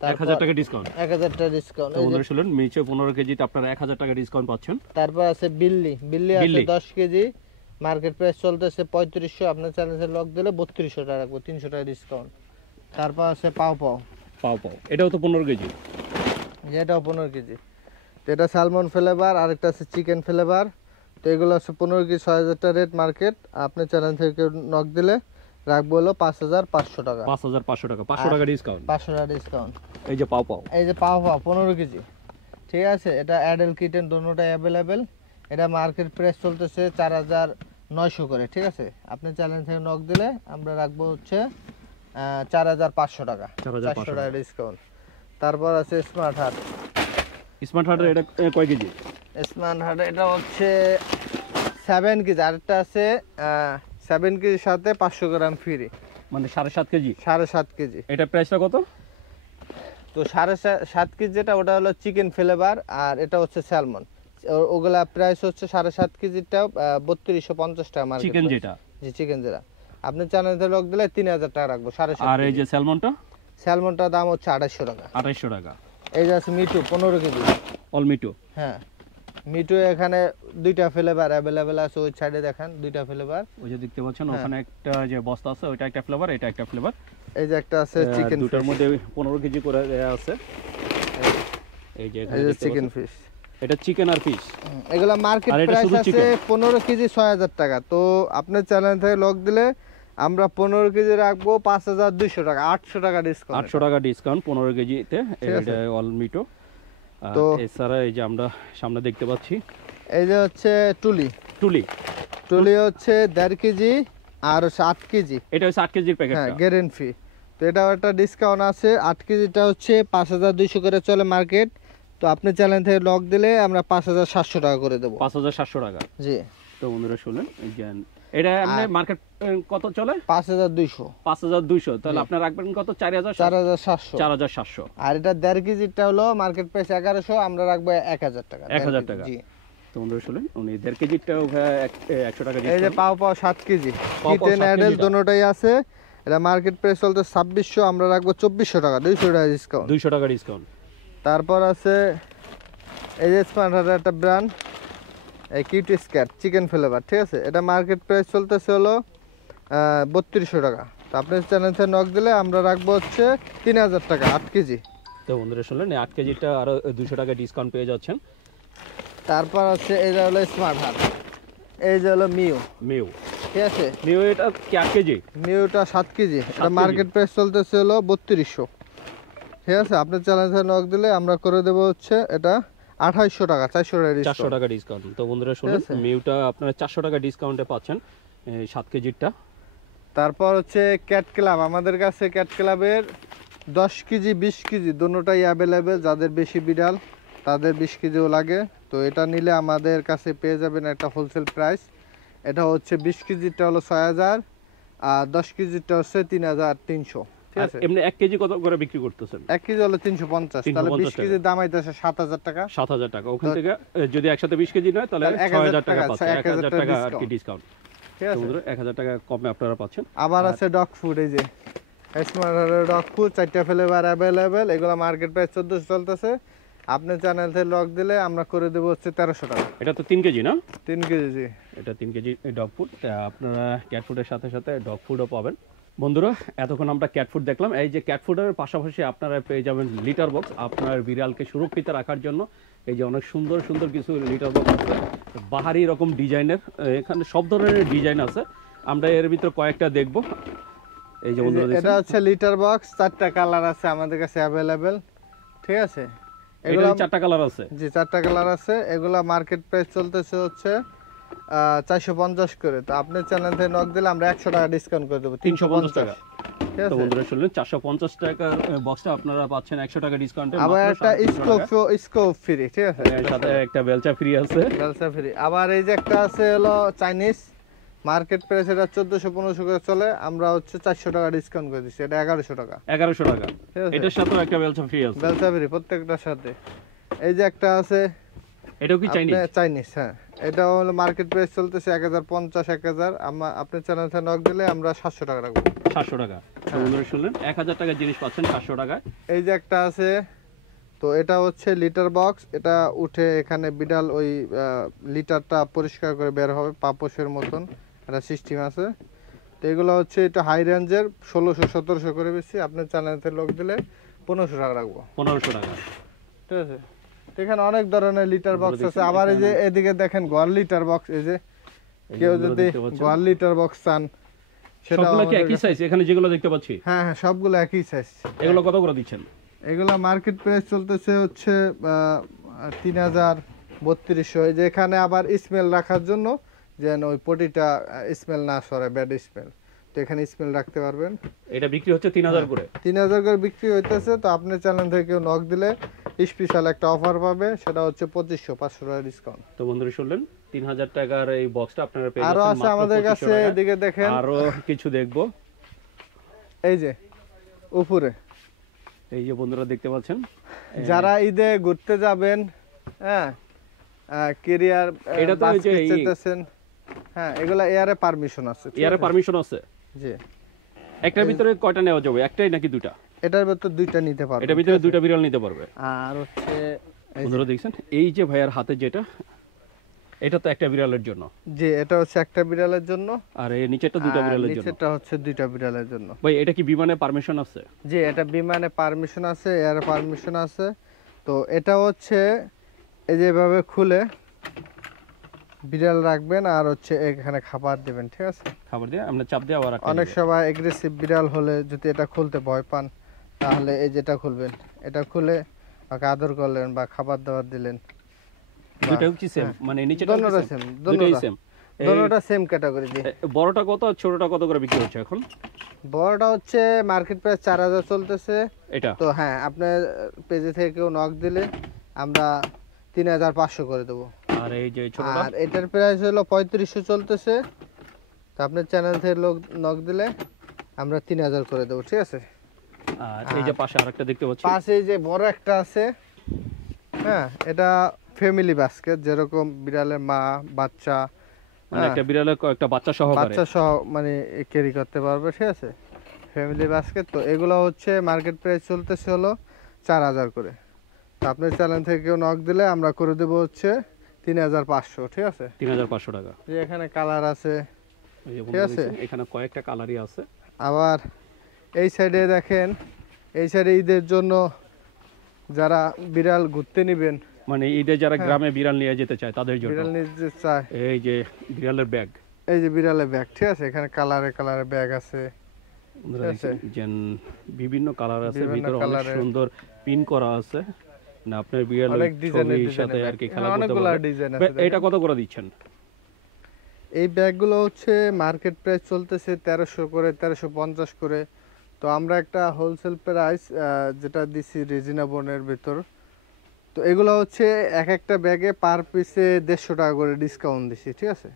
1000 টাকা ডিসকাউন্ট, 1000 টাকা ডিসকাউন্ট। তো বন্ধুরা শুনলেন, মিচু 15 কেজিতে আপনারা 1000 টাকা ডিসকাউন্ট পাচ্ছেন। তারপর আছে বিল্লি আছে 10 কেজি, মার্কেট প্রাইস চলতেছে 3500, আপনার চ্যানেল থেকে লক দিলে 3200 টাকা রাখবো, 300 টাকা ডিসকাউন্ট। তারপর আছে পাও এটাও তো 15 কেজি, এটাও 15 কেজি, তো এটা সালমন ফ্লেভার, আরেকটা আছে চিকেন ফ্লেভার, তো এগুলো আছে 15 কেজি 6000 টাকা রেট মার্কেট, আপনার চ্যানেল থেকে নক দিলে রাখবো হলো 5500 টাকা, 5500 টাকা, 500 টাকা ডিসকাউন্ট, 500 টাকা ডিসকাউন্ট। এই যে পাও এই যে পাও 15 কেজি, ঠিক আছে? এটা অ্যাডাল্ট কিটেন দোনোটাই অ্যাভেলেবেল, এটা মার্কেট প্রাইস চলতেছে 4900 করে, ঠিক আছে? আপনি চ্যানেল থেকে নক দিলে আমরা রাখবো হচ্ছে 4500 টাকা, 400 টাকা ডিসকাউন্ট। তারপর আছে স্মার্ট হার্ট, এটা কয় কেজি? স্মার্ট হার্ট এটা হচ্ছে 7 কেজি, আরেকটা আছে 7 কেজির সাথে 500 গ্রাম ফ্রি, মানে 7.5 কেজি। 7.5 কেজি। এটা প্রাইসটা কত? তো 7.5 কেজি যেটা ওটা হলো চিকেন ফ্লেভার, আর এটা হচ্ছে স্যালমন। ওগুলা প্রাইস হচ্ছে 7.5 কেজিটা 3250 টাকা মার্কেট। চিকেন যেটা, জি চিকেন যেটা আপনি চ্যানেলে লক দিলে 3000 টাকা রাখবো 7.5। আর এই যে স্যালমনটা, স্যালমনটার দাম হচ্ছে 2800 টাকা। 2800 টাকা। এই যে আছে মিটু 15 কেজি। অল মিটু। হ্যাঁ মিটু এখানে দুইটা ফ্লেভার अवेलेबल আছে, ওই সাইডে দেখেন দুইটা ফ্লেভার। ওই যে দেখতে পাচ্ছেন ওখানে একটা যে বস্তা আছে, ওইটা একটা ফ্লেভার, এটা একটা ফ্লেভার। এই যে একটা আছে চিকেন, দুটার মধ্যে 15 কেজি করে দেয়া আছে। এই যে এখানে চিকেন ফিশ, এটা চিকেন আর ফিশ। এগুলা মার্কেট প্রাইস আছে 15 কেজি 6000 টাকা। তো আপনার চ্যানেল থেকে লক দিলে আমরা 15 কেজি রাখবো 5200 টাকা, 800 টাকা ডিসকাউন্ট। 800 টাকা ডিসকাউন্ট 15 কেজিতে। এটা অল মিটো। তো এছাড়া এই যে আমরা সামনে দেখতে পাচ্ছি এই যে হচ্ছে টুলি। টুলি হচ্ছে 1.5 কেজি আর 7 কেজি। এটা হচ্ছে 8 কেজির প্যাকেটটা। হ্যাঁ গ্যারেন্টি ফ্রি। তো এটাও একটা ডিসকাউন্ট আছে। 8 কেজিটা হচ্ছে 5200 করে চলে মার্কেট। তো আপনি চ্যানেল থেকে লক দিলে আমরা 5700 টাকা করে দেব। 5700 টাকা। জি। তো বন্ধুরা শুনলেন, এটা এমনি মার্কেট কত চলে? 5200। 5200। তাহলে আপনি রাখবেন কত? 4700। 4700। আর এটা 1.5 কেজিটা হলো মার্কেট প্রাইস 1100, আমরা রাখবো 1000 টাকা। 1000 টাকা। জি। তো বন্ধুরা শুনলেন, উনি 1.5 কেজিটাও 100 টাকা দিচ্ছেন। এই যে পাও 7 কেজি কিটেন অ্যাডেল দুটোটাই আছে। এটা মার্কেট প্রাইস চলতে 2600, আমরা রাখবো 2400 টাকা, 200 টাকা ডিসকাউন্ট। 200 টাকা ডিসকাউন্ট। তারপর আছে এই যে স্পান্ডার একটা ব্র্যান্ড, এই কিউট স্ক্যাট চিকেন ফ্লেভার, ঠিক আছে। এটা মার্কেট প্রাইস চলতেছে হলো 3200 টাকা। তো আপনার চ্যানেল থেকে নক দিলে আমরা রাখবো হচ্ছে 3000 টাকা 8 কেজি। তো বন্ধুরা শুনলেন, 8 কেজিটা আরো 200 টাকা ডিসকাউন্ট পেয়ে যাচ্ছেন। তারপর আছে এই যে হলো স্মার্ট হার্ট, এই যে হলো মিউ। ঠিক আছে, মিউ এটা 8 কেজি। মিউটা 7 কেজি। এটা মার্কেট প্রাইস চলতেছে হলো 3200। ঠিক আছে, আপনার চ্যানেল থেকে নক দিলে আমরা করে দেবো হচ্ছে এটা 2800 টাকা, 400 টাকা ডিসকাউন্ট। তো বন্ধুরা শুনুন, মিউটা আপনারা 400 টাকা ডিসকাউন্টে পাচ্ছেন 7 কেজিটা। তারপর হচ্ছে ক্যাট ক্লাব, আমাদের কাছে ক্যাট ক্লাবের 10 কেজি 20 কেজি দুটোটাই অ্যাভেলেবেল। যাদের বেশি বিড়াল তাদের 20 কেজিও লাগে, তো এটা নিলে আমাদের কাছে পেয়ে যাবেন একটা হোলসেল প্রাইস। এটা হচ্ছে 20 কেজিটা হলো 6000, আর 10 কেজিটা হচ্ছে 3300। ঠিক আছে, এমনি 1 কেজি কত করে বিক্রি করতেছেন? 1 কেজি হলো 350, তাহলে 20 কেজির দাম আইতেছে 7000 টাকা। 7000 টাকা। ওখান থেকে যদি একসাথে 20 কেজি নয় তাহলে 6000 টাকা পাচ্ছেন, 1000 টাকা আর কি ডিসকাউন্ট। ঠিক আছে, 1000 টাকা কমে আপনারা পাচ্ছেন। আবার আছে ডগ ফুড, এই যে স্মার্ট ডগ ফুড 4টা ফ্লেভার অ্যাভেলেবেল। এগুলো মার্কেট প্রাইস 1400 চলতেছে। আপনি চ্যানেল থেকে লক দিলে আমরা করে দেবো হচ্ছে 1300 টাকা। এটা তো 3 কেজি না? 3 কেজি। জি, এটা 3 কেজি ডগ ফুড। আপনারা ক্যাট ফুডের সাথে সাথে ডগ ফুডও পাবেন। বন্ধুরা, এতক্ষণ আমরা ক্যাট ফুড দেখলাম। এই যে ক্যাট ফুডের পাশাপাশি আপনারা পেয়ে যাবেন লিটার বক্স। আপনার বিড়ালকে সুরক্ষিত রাখার জন্য এই যে অনেক সুন্দর সুন্দর কিছু লিটার বক্স আছে, বাহারি রকম ডিজাইনের। এখানে সব ধরনের ডিজাইন আছে, আমরা এর ভিতরে কয়েকটা দেখব। এই যে বন্ধুরা, এটা হচ্ছে লিটার বক্স, 4টা কালার আছে আমাদের কাছে অ্যাভেলেবেল। ঠিক আছে, এগুলো 4টা কালার আছে। জি 4টা কালার আছে। এগুলা মার্কেট প্রাইস চলতেছে হচ্ছে 450 করে। তো আপনি চ্যানেল থেকে নক দিলে আমরা 100 টাকা ডিসকাউন্ট করে দেব, 350 টাকা। ঠিক আছে, তো বন্ধুরা শুনলেন, 450 টাকার বক্সটা আপনারা পাচ্ছেন 100 টাকা ডিসকাউন্টে। আবার একটা স্কোপ ফ্রি। ঠিক আছে, এর সাথে একটা বেলচা ফ্রি আছে। বেলচা ফ্রি। আবার এই যে একটা আছে হলো চাইনিজ, মার্কেট প্রাইস এটা 1400-1500 করে চলে, আমরা হচ্ছে 400 টাকা ডিসকাউন্ট করে দিচ্ছি, এটা 1100 টাকা। 1100 টাকা। এটার সাথেও একটা বেলচা ফ্রি আছে। বেলচা ফ্রি প্রত্যেকটার সাথে। এই যে একটা আছে, এটাও কি চাইনিজ? চাইনিজ, হ্যাঁ। এটা হলো মার্কেট প্রাইস চলতেছে 1050-1000। আপনি চ্যানেল থেকে নক দিলে আমরা 700 টাকা রাখবো। 700 টাকা। তো বন্ধুরা শুনলেন, 1000 টাকার জিনিস পাচ্ছেন 700 টাকায়। এই যে একটা আছে, তো এটা হচ্ছে লিটার বক্স। এটা উঠে এখানে বিড়াল ওই লিটারটা পরিষ্কার করে বের হবে, পাপোশের মতন একটা সিস্টেম আছে। তো এগুলো হচ্ছে এটা হাই রেঞ্জের, 1600-1700 করে বেশি। আপনার চ্যানেলে লক দিলে 1500 টাকা রাখবো। 1500 টাকা। ঠিক আছে, এখানে অনেক ধরনের লিটার বক্স আছে। আবার এই যে এদিকে দেখেন গোয়াল লিটার বক্স। এই যে কেউ যদি গোয়াল লিটার বক্স চান, সবগুলো কি একই সাইজ? এখানে যেগুলো দেখতে পাচ্ছি, হ্যাঁ হ্যাঁ সবগুলো একই সাইজ। এগুলো কত করে দিচ্ছেন? এগুলা মার্কেট প্রাইস চলতেছে হচ্ছে 3000-3200। এই যে এখানে আবার স্মেল রাখার জন্য, যেন ওই পটিটা স্মেল না সরে, ব্যাড স্মেল, তো এখানে স্মেল রাখতে পারবেন। এটা বিক্রি হচ্ছে 3000 করে। 3000 করে বিক্রি হইতেছে। তো আপনার চ্যানেল থেকে কেউ নক দিলে স্পেশাল একটা অফার পাবে, সেটা হচ্ছে 2500, 500 টাকা ডিসকাউন্ট। তো বন্ধুরা শুনলেন, 3000 টাকার এই বক্সটা আপনারা পেয়ে আরো যাচ্ছেন আছে আমাদের কাছে। এদিকে দেখেন আরো কিছু দেখবো। এই যে উপরে এই যে বন্ধুরা দেখতে পাচ্ছেন, যারা ঈদে ঘুরতে যাবেন, হ্যাঁ কেরিয়ার এটা তো ওই যে চেতেছেন, হ্যাঁ এগুলা এয়ারে পারমিশন আছে। এয়ারে পারমিশন আছে? জি। একটার ভিতরে কয়টা নেওয়া যাবে, একটাই নাকি দুটা? এটার ভিতরে দুইটা নিতে পারবে। এটার ভিতরে দুইটা বিড়াল নিতে পারবে। আর হচ্ছে বন্ধুরা দেখছেন এই যে ভাইয়ার হাতে যেটা, এটা তো একটা বিড়ালের জন্য। জি, এটা হচ্ছে একটা বিড়ালের জন্য, আর এই নিচেটা দুটো বিড়ালের জন্য। নিচেটা হচ্ছে দুইটা বিড়ালের জন্য। ভাই এটা কি বিমানে পারমিশন আছে? জি, এটা বিমানে পারমিশন আছে, এয়ারে পারমিশন আছে। তো এটা হচ্ছে এই যেভাবে খুলে বিড়াল রাখবেন আর হচ্ছে এখানে খাবার দিবেন, ঠিক আছে? খাবার দিয়ে আমরা চাপ দিয়ে আবার অনেক সময় এগ্রেসিভ বিড়াল হলে যদি এটা খুলতে ভয় পান, তাহলে এই যেটা খুলবেন, এটা খুলে ওকে আদর করলেন বা খাবার দাবার দিলেন। দুটাও কি সেম? মানে নিচেটা দোনোটা সেম, দুটোই সেম, দোনোটা সেম ক্যাটাগরি। জি। বড়টা কত আর ছোটটা কত করে বিক্রি হচ্ছে এখন? বড়টা হচ্ছে মার্কেট প্রাইস 4000 চলতেছে এটা। তো হ্যাঁ, আপনার পেজে থেকে কেউ নক দিলে আমরা 3500 করে দেবো। আর এই যে ছোটটা? আর এটার প্রাইস হলো 3500 চলতেছে। তো আপনার চ্যানেল থেকে লোক নক দিলে আমরা 3000 করে দেবো, ঠিক আছে? আর এই যে পাশে আরেকটা দেখতে পাচ্ছি, পাশে যে বড় একটা আছে, হ্যাঁ এটা ফ্যামিলি বাস্কেট, যেরকম বিড়ালের মা বাচ্চা, মানে একটা বিড়ালে কয়েকটা বাচ্চা সহ বাচ্চা সহ মানে ক্যারি করতে পারবে, ঠিক আছে? Family basket. তো এগুলো হচ্ছে মার্কেট প্রাইস চলতেছে হলো 4000 করে। তো আপনার চ্যানেল থেকে কেউ নক দিলে আমরা করে দেবো হচ্ছে 3500, ঠিক আছে? 3500 টাকা। যে এখানে কালার আছে, ঠিক আছে? এখানে কয়েকটা কালারই আছে। আবার এই সাইডে দেখেন, এই সাইডে ঈদের জন্য যারা বিড়াল ঘুরতে নেবেন, মানে ঈদে যারা গ্রামে বিড়াল নিয়ে যেতে চায় তাদের জন্য বিড়াল নিতে চায়, এই যে বিড়ালের ব্যাগ, এই যে বিড়ালের ব্যাগ, ঠিক আছে? এখানে কালারে কালারে ব্যাগ আছে, যেন বিভিন্ন কালার আছে, বিভিন্ন ভিতরে অনেক কালারের। সুন্দর পিন করা আছে। না আপনার বিড়ালের অনেক ডিজাইনের ছবির সাথে আর কি খেলা করতে অনেকগুলা পারবে। ডিজাইন আছে। এটা কত করে দিচ্ছেন? এই ব্যাগগুলো হচ্ছে মার্কেট প্রাইস চলতেছে 1300 করে, 1350 করে। তো আমরা একটা হোলসেল প্রাইস যেটা দিছি রিজনেবলের ভিতর। তো এগুলো হচ্ছে এক একটা ব্যাগে পার পিসে 150 টাকা করে ডিসকাউন্ট দিছি, ঠিক আছে?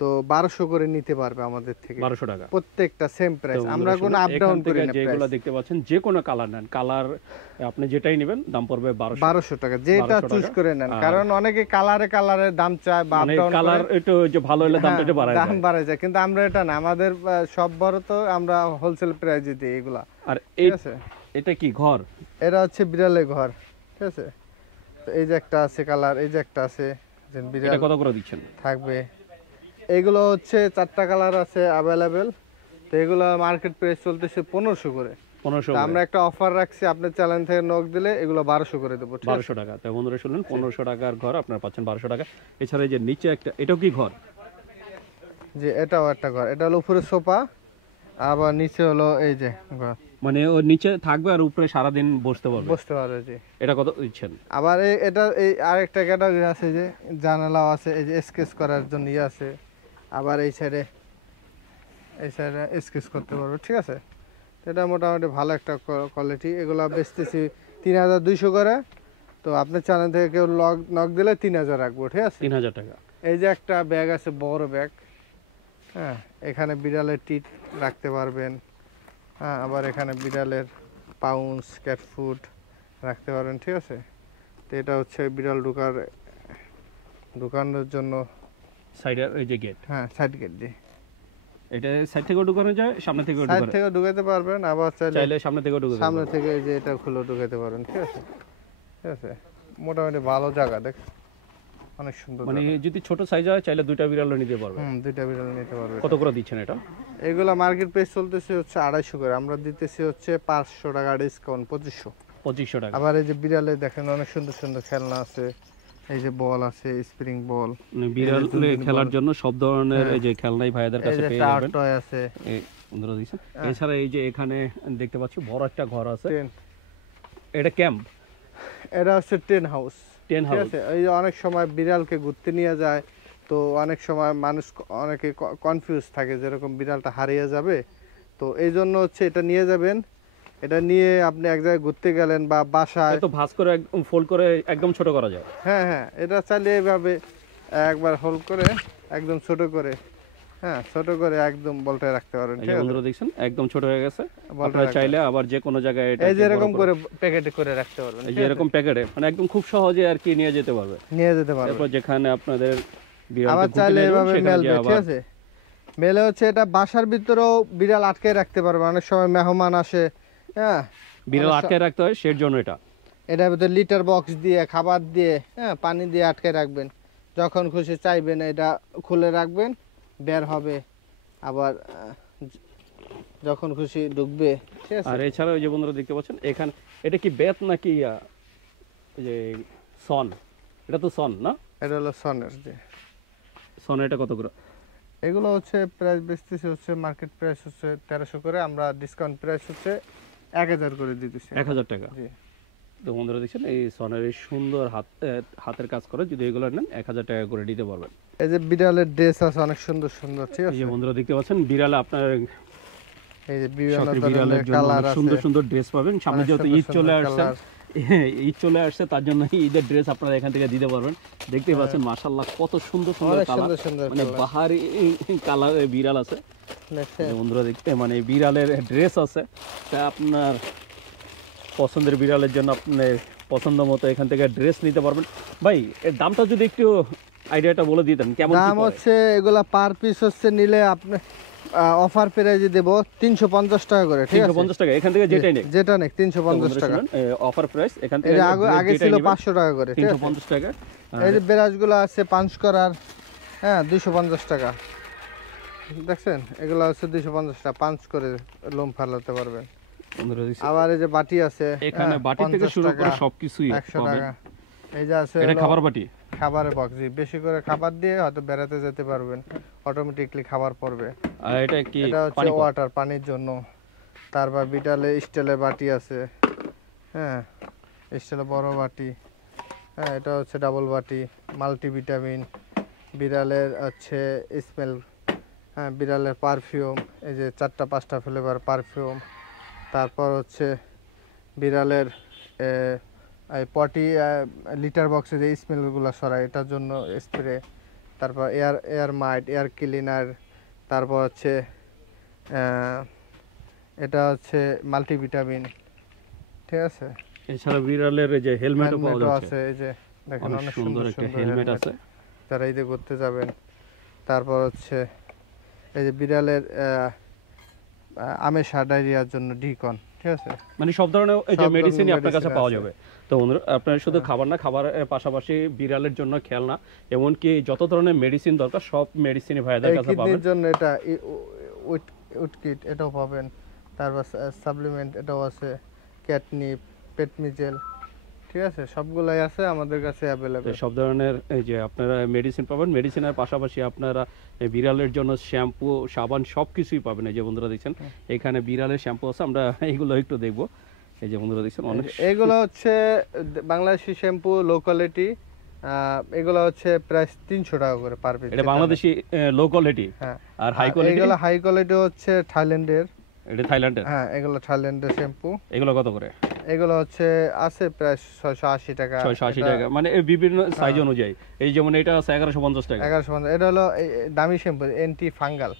তো 1200 করে নিতে পারবে আমাদের থেকে, 1200 টাকা প্রত্যেকটা সেম প্রাইস, আমরা কোনো আপ ডাউন করি না। যেগুলো দেখতে পাচ্ছেন যে কোনো কালার নেন, কালার আপনি যেটাই নেবেন দাম পড়বে 1200 টাকা, যেটা চুজ করে নেন। কারণ অনেকে কালারে কালারে দাম চায় বা আপ মানে ডাউন কালার একটু যে ভালো হলে দামটা একটু বাড়ায় দাম বাড়ে যায়, কিন্তু আমরা এটা না, আমাদের সব বড় তো আমরা হোলসেল প্রাইসে দিই এগুলা। আর ঠিক আছে? এটা কি ঘর? এটা হচ্ছে বিড়ালের ঘর, ঠিক আছে? তো এই যে একটা আছে কালার, এই যে একটা আছে, যে বিড়াল এটা কত করে দিচ্ছেন? থাকবে। এগুলো হচ্ছে 4টা কালার আছে अवेलेबल। তো এগুলো মার্কেট প্রাইস চলতেছে 1500 করে। 1500। আমরা একটা অফার রাখছি, আপনার চ্যানেল থেকে নক দিলে এগুলো 1200 করে দেবো, ঠিক আছে? 1200 টাকা। তাই বন্ধুরা শুনলেন, 1500 টাকার ঘর আপনারা পাচ্ছেন 1200 টাকা। এছাড়া এই যে নিচে একটা, এটাও কি ঘর? যে এটাও একটা ঘর, এটা হলো উপরে সোফা, আবার নিচে হলো এই যে ঘর। মানে ও নিচে থাকবে আর উপরে সারাদিন বসতে পারবে। বসতে পারবে, জি। এটা কত দিচ্ছেন? আবার এটা এই আরেকটা ক্যাটাগরি আছে, যে জানালাও আছে, এই যে স্কেচ করার জন্য ইয়ে আছে। আবার এই সাইডে স্কেচ করতে পারবে, ঠিক আছে? এটা মোটামুটি ভালো একটা কোয়ালিটি। এগুলো বেচতেছি 3200 করে। তো আপনার চ্যানেল থেকে কেউ নক দিলে 3000 রাখবো, ঠিক আছে? 3000 টাকা। এই যে একটা ব্যাগ আছে, বড় ব্যাগ, হ্যাঁ, এখানে বিড়ালের টিট রাখতে পারবেন, হ্যাঁ, আবার এখানে বিড়ালের পাউন্স ক্যাট ফুড রাখতে পারবেন, ঠিক আছে? তো এটা হচ্ছে বিড়াল ঢুকানোর জন্য সাইডে এই যে গেট, হ্যাঁ, সাইড গেট দিয়ে। এটা সাইড থেকেও ঢুকানো যায়, সামনে থেকেও সাইড থেকে ঢুকাতে পারবেন, আবার চাইলে সামনে থেকেও ঢুকাতে সামনে পারবেন। থেকে এই যে এটা খুলে ঢুকাতে পারেন, ঠিক আছে? ঠিক আছে, মোটামুটি ভালো জায়গা, দেখ অনেক সুন্দর। মানে যদি ছোট সাইজ হয় চাইলে দুইটা বিড়ালও নিতে পারবে। দুইটা বিড়াল নিতে পারবে। কত করে দিচ্ছেন এটা? এগুলা মার্কেট প্রাইস চলতেছে হচ্ছে 250 করে, আমরা দিতেছি হচ্ছে 500 টাকা ডিসকাউন্ট, 2500 টাকা। আবার এই যে বিড়ালে দেখেন অনেক সুন্দর সুন্দর খেলনা আছে, এই যে বল আছে, স্প্রিং বল, বিড়াল খেলার জন্য সব ধরনের এই যে খেলনাই ভাইদের কাছে পেয়ে যাবেন। টয় আছে, এই বন্ধুরা দিছেন। এছাড়া এই যে এখানে দেখতে পাচ্ছি বড় একটা ঘর আছে, এটা ক্যাম্প, এটা হচ্ছে টেন হাউস। Ten house. এই যে অনেক সময় বিড়ালকে ঘুরতে নিয়ে যায়, তো অনেক সময় মানুষ অনেকে কনফিউজ থাকে, যেরকম বিড়ালটা হারিয়ে যাবে, তো এই জন্য হচ্ছে এটা নিয়ে যাবেন। এটা নিয়ে আপনি এক জায়গায় ঘুরতে গেলেন বা বাসায়, তো ভাঁজ করে ফোল্ড করে একদম ছোট করা যায়। হ্যাঁ হ্যাঁ, এটা চাইলে এইভাবে একবার হোল্ড করে একদম ছোট করে হ্যাঁ ছোট করে একদম বলটায় রাখতে পারবেন, এই ঠিক যে আছে? বন্ধুরা দেখছেন একদম ছোট হয়ে গেছে, বলটা আপনারা রাখতে চাইলে আবার যে কোনো জায়গায় এটা এই যে এরকম করে প্যাকেটে করে রাখতে পারবেন, এই ঠিক যে আছে? এরকম প্যাকেটে মানে একদম খুব সহজে আর কি নিয়ে যেতে পারবে। নিয়ে যেতে পারবেন। তারপর যেখানে আপনাদের বিড়ালকে আবার ঘুরতে চাইলে নিয়ে যাবেন এভাবে সেখানে মেলবে, গিয়ে ঠিক আবার আছে? মেলে হচ্ছে এটা বাসার ভিতরেও বিড়াল আটকে রাখতে পারবে, অনেক সময় মেহমান আসে, হ্যাঁ বিড়াল অনেক আটকে রাখতে হয় সের জন্য এটা। এটার ভিতরে লিটার বক্স দিয়ে খাবার দিয়ে, হ্যাঁ পানি দিয়ে আটকে রাখবেন, যখন খুশি চাইবেন এটা খুলে রাখবেন, বের হবে আবার যখন খুশি ঢুকবে, ঠিক আছে? আর এছাড়া ওই যে বন্ধুরা দেখতে পাচ্ছেন এখানে এটা কি বেত নাকি ওই যে সন, এটা তো সন না? এটা হলো সনের যে সন, এটা কত করে? এগুলো হচ্ছে প্রাইস বেচতেছি হচ্ছে মার্কেট প্রাইস হচ্ছে 1300 করে, আমরা ডিসকাউন্ট প্রাইস হচ্ছে 1000 করে দিতেছি। 1000 টাকা। জি। তো বন্ধুরা দেখছেন এই সনের এই সুন্দর হাতের কাজ করে, যদি এগুলো নেন 1000 টাকা করে দিতে পারবেন। এই যে বিড়ালের ড্রেস আছে অনেক সুন্দর সুন্দর, ঠিক এই আছে? যে বন্ধুরা দেখতে পাচ্ছেন বিড়ালে আপনার এই যে বিভিন্ন শখের ধরনের বিড়ালের জন্য কালার অনেক আছে, সুন্দর সুন্দর ড্রেস পাবেন। সামনে অনেক যেহেতু সুন্দর ঈদ চলে সুন্দর আসছে, colour। ঈদ চলে আসছে তার জন্য ঈদের ড্রেস আপনারা এখান থেকে দিতে পারবেন। দেখতেই পাচ্ছেন মাশাআল্লাহ কত সুন্দর সুন্দর অনেক কালার, সুন্দর সুন্দর মানে colour। বাহারি কালার বিড়াল আছে। দেখছেন? যে বন্ধুরা দেখতে মানে বিড়ালের ড্রেস আছে, তা আপনার পছন্দের বিড়ালের জন্য আপনি পছন্দ মতো এখান থেকে ড্রেস নিতে পারবেন। ভাই এর দামটা যদি একটু আইডিয়াটা বলে দিতেন কেমন কি দাম পড়ে? হচ্ছে এগুলা পার পিস হচ্ছে নিলে আপনি অফার প্রাইজে দেব 350 টাকা করে, ঠিক আছে? 350 টাকা এখান থেকে যেটাই নেই, যেটা নেই 350 টাকা। অফার প্রাইস এখান থেকে এটা আগে ছিল 500 টাকা করে, ঠিক আছে? 350 টাকা। এই যে ব্রাশগুলো আছে পাঞ্চ করার, হ্যাঁ 250 টাকা। দেখছেন এগুলো হচ্ছে 250 টাকা, পাঞ্চ করে লোম ফালাতে পারবেন। বন্ধুরা দেখছি আবার এই যে বাটি আছে, এখানে হ্যাঁ, বাটি থেকে 50 শুরু করে টাকা, সবকিছুই 100 পাবেন। টাকা। এই যে আছে এটা হলো খাবার বাটি, খাবারের বক্স, বেশি করে খাবার দিয়ে হয়তো বেড়াতে যেতে পারবেন, অটোমেটিকলি খাবার পড়বে। আর এটা কি এটা হচ্ছে পানি ওয়াটার, পানির জন্য। তারপর বিটালে স্টিলের বাটি আছে, হ্যাঁ স্টিলের বড় বাটি, হ্যাঁ এটা হচ্ছে ডাবল বাটি, মাল্টিভিটামিন, বিড়ালের হচ্ছে স্মেল, হ্যাঁ বিড়ালের পারফিউম, এই যে 4টা 5টা ফ্লেভার পারফিউম। তারপর হচ্ছে বিড়ালের এই পটি লিটার বক্সে যে স্মেলগুলো সরায় এটার জন্য স্প্রে। তারপর এয়ার মাইট, এয়ার ক্লিনার। তারপর হচ্ছে এটা হচ্ছে মাল্টিভিটামিন, ঠিক আছে? এছাড়া বিড়ালের এই যে হেলমেটও পাওয়া হেলমেটও যাচ্ছে, আছে, এই যে দেখেন অনেক অনেক সুন্দর সুন্দর একটা সুন্দর হেলমেট হেলমেট, আছে। যারা ঈদে ঘুরতে যাবেন। তারপর হচ্ছে এই যে বিড়ালের আমেশা ডায়রিয়ার জন্য ডিকন, ঠিক আছে? মানে সব ধরনের এই যে সব ধরনের মেডিসিনই আপনার কাছে medicine পাওয়া আছে। যাবে। তো বন্ধুরা আপনার শুধু খাবার না, খাবারের পাশাপাশি বিড়ালের জন্য খেলনা, এমনকি যত ধরনের মেডিসিন দরকার সব মেডিসিনই ভাইদের এই কাছে পাবেন। কিডনির জন্য এটা উইট কিট এটাও পাবেন। তারপর সাপ্লিমেন্ট এটাও আছে, ক্যাটনিপ, পেটমিজেল, ঠিক আছে? সবগুলাই আছে আমাদের কাছে তো অ্যাভেলেবেল। সব ধরনের এই যে আপনারা মেডিসিন পাবেন, মেডিসিনের পাশাপাশি আপনারা এই বিড়ালের জন্য শ্যাম্পু, সাবান সব কিছুই পাবেন। এই যে বন্ধুরা দেখছেন এখানে বিড়ালের শ্যাম্পু আছে, আমরা এইগুলো একটু দেখবো। এই যে বন্ধুরা দেখছেন অনেক এগুলো হচ্ছে বাংলাদেশি শ্যাম্পু, লো কোয়ালিটি। এগুলো হচ্ছে প্রাইস 300 টাকা করে পার পিস। এটা বাংলাদেশি লো কোয়ালিটি, হ্যাঁ। আর হাই কোয়ালিটি এগুলো হাই কোয়ালিটি হচ্ছে থাইল্যান্ডের, এটা থাইল্যান্ডের। হ্যাঁ এগুলো থাইল্যান্ডের শ্যাম্পু। এগুলো কত করে? এগুলো হচ্ছে আছে প্রায় 680 টাকা, 680 টাকা, মানে এই বিভিন্ন সাইজ অনুযায়ী। এই যেমন এটা আছে 1150 টাকা। 1150। এটা হলো দামি শ্যাম্পু, অ্যান্টি ফাঙ্গাল,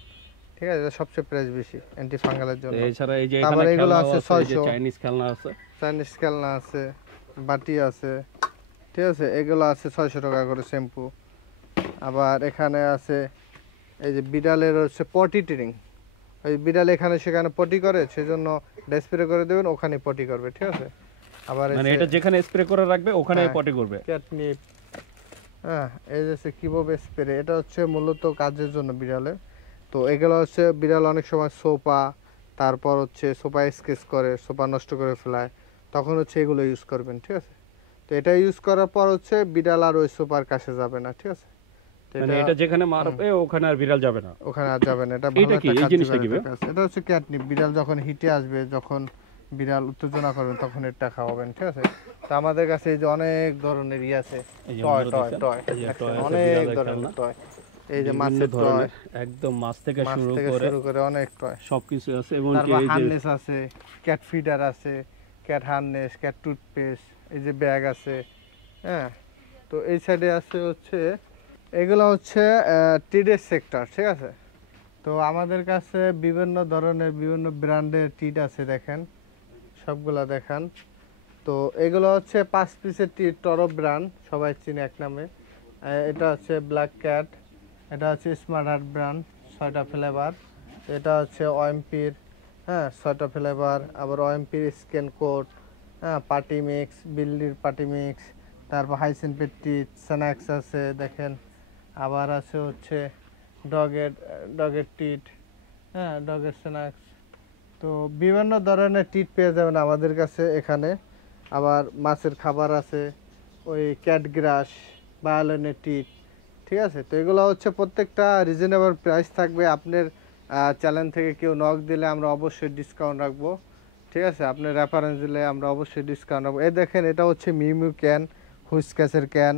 ঠিক আছে? এটা সবচেয়ে প্রাইস বেশি অ্যান্টি ফাঙ্গালের জন্য। এছাড়া এই যে তারপর এখানে এগুলো খেলনা আছে আছে, এই যে 600, চাইনিজ খেলনা আছে। চাইনিজ খেলনা আছে, বাটি আছে, ঠিক আছে? এগুলো আছে 600 টাকা করে শ্যাম্পু। আবার এখানে আছে এই যে বিড়ালের হচ্ছে পটি ট্রেনিং, ওই বিড়াল এখানে সেখানে পটি করে, সেজন্য স্প্রে করে দেবেন, ওখানে পটি করবে, ঠিক আছে? আবার মানে এটা যেখানে স্প্রে করে রাখবে ওখানে হ্যাঁ। পটি করবে। ক্যাটনিপ, হ্যাঁ এই যে কিভাবে স্প্রে, এটা হচ্ছে মূলত কাজের জন্য বিড়ালের। তো এগুলো হচ্ছে বিড়াল অনেক সময় সোফা, তারপর হচ্ছে সোফা স্কেচ করে, সোফা নষ্ট করে ফেলায়, তখন হচ্ছে এগুলো ইউজ করবেন, ঠিক আছে? তো এটা ইউজ করার পর হচ্ছে বিড়াল আর ওই সোফার কাছে যাবে না, ঠিক আছে? তো মানে এটা যেখানে মারবে ওখানে আর বিড়াল যাবে না। ওখানে আর যাবে না। এটা এটা ভালো কি একটা এই জিনিসটা কি কার্যকারী কাজ। এটা হচ্ছে ক্যাটনিপ, বিড়াল যখন হিটে আসবে, যখন বিড়াল উত্তেজনা করবেন তখন এটা খাওয়াবেন, ঠিক আছে? তো আমাদের কাছে এই যে অনেক ধরনের আছে, এই যে টয় বন্ধুরা টয় দেখছেন, টয়, এই যে toy আছে, অনেক বিড়ালের ধরনের খেলনা। টয়। এই যে বিভিন্ন মাছের টয়, ধরনের একদম মাছ থেকে মাছ শুরু থেকে করে শুরু করে অনেক টয়। সবকিছু আছে। এবং তারপর এই যে হার্নেস আছে, ক্যাট ফিডার আছে, ক্যাট হার্নেস, ক্যাট টুথপেস্ট, এই যে ব্যাগ আছে, হ্যাঁ। তো এই সাইডে আছে হচ্ছে এগুলো হচ্ছে ট্রেডের সেক্টর, ঠিক আছে? তো আমাদের কাছে বিভিন্ন ধরনের বিভিন্ন ব্র্যান্ডের টিট আছে, দেখেন সবগুলা দেখান। তো এগুলো হচ্ছে 5 পিসের টিট, টরো ব্র্যান্ড, সবাই চিনে এক নামে। এটা হচ্ছে ব্ল্যাক ক্যাট, এটা হচ্ছে স্মার্ট হার্ট ব্র্যান্ড, 6টা ফ্লেভার। এটা হচ্ছে ওএমপির, হ্যাঁ 6টা ফ্লেভার। আবার ওএমপির স্ক্যান কোড, হ্যাঁ পার্টি মিক্স, বিল্লির পার্টি মিক্স, তারপর হাইসেনপের টিট, স্ন্যাক্স আছে দেখেন। আবার আছে হচ্ছে ডগের টিট, হ্যাঁ ডগের স্ন্যাক্স। তো বিভিন্ন ধরনের টিট পেয়ে যাবেন আমাদের কাছে এখানে। আবার মাছের খাবার আছে, ওই ক্যাট গ্রাস, বায়োলিনের টিট, ঠিক আছে। তো এগুলো হচ্ছে প্রত্যেকটা রিজনেবল প্রাইস থাকবে। আপনার চ্যানেল থেকে কেউ নক দিলে আমরা অবশ্যই ডিসকাউন্ট রাখবো, ঠিক আছে। আপনার রেফারেন্স দিলে আমরা অবশ্যই ডিসকাউন্ট রাখবো। এই দেখেন এটা হচ্ছে মিউ ক্যান, হুইস্কাসের ক্যান,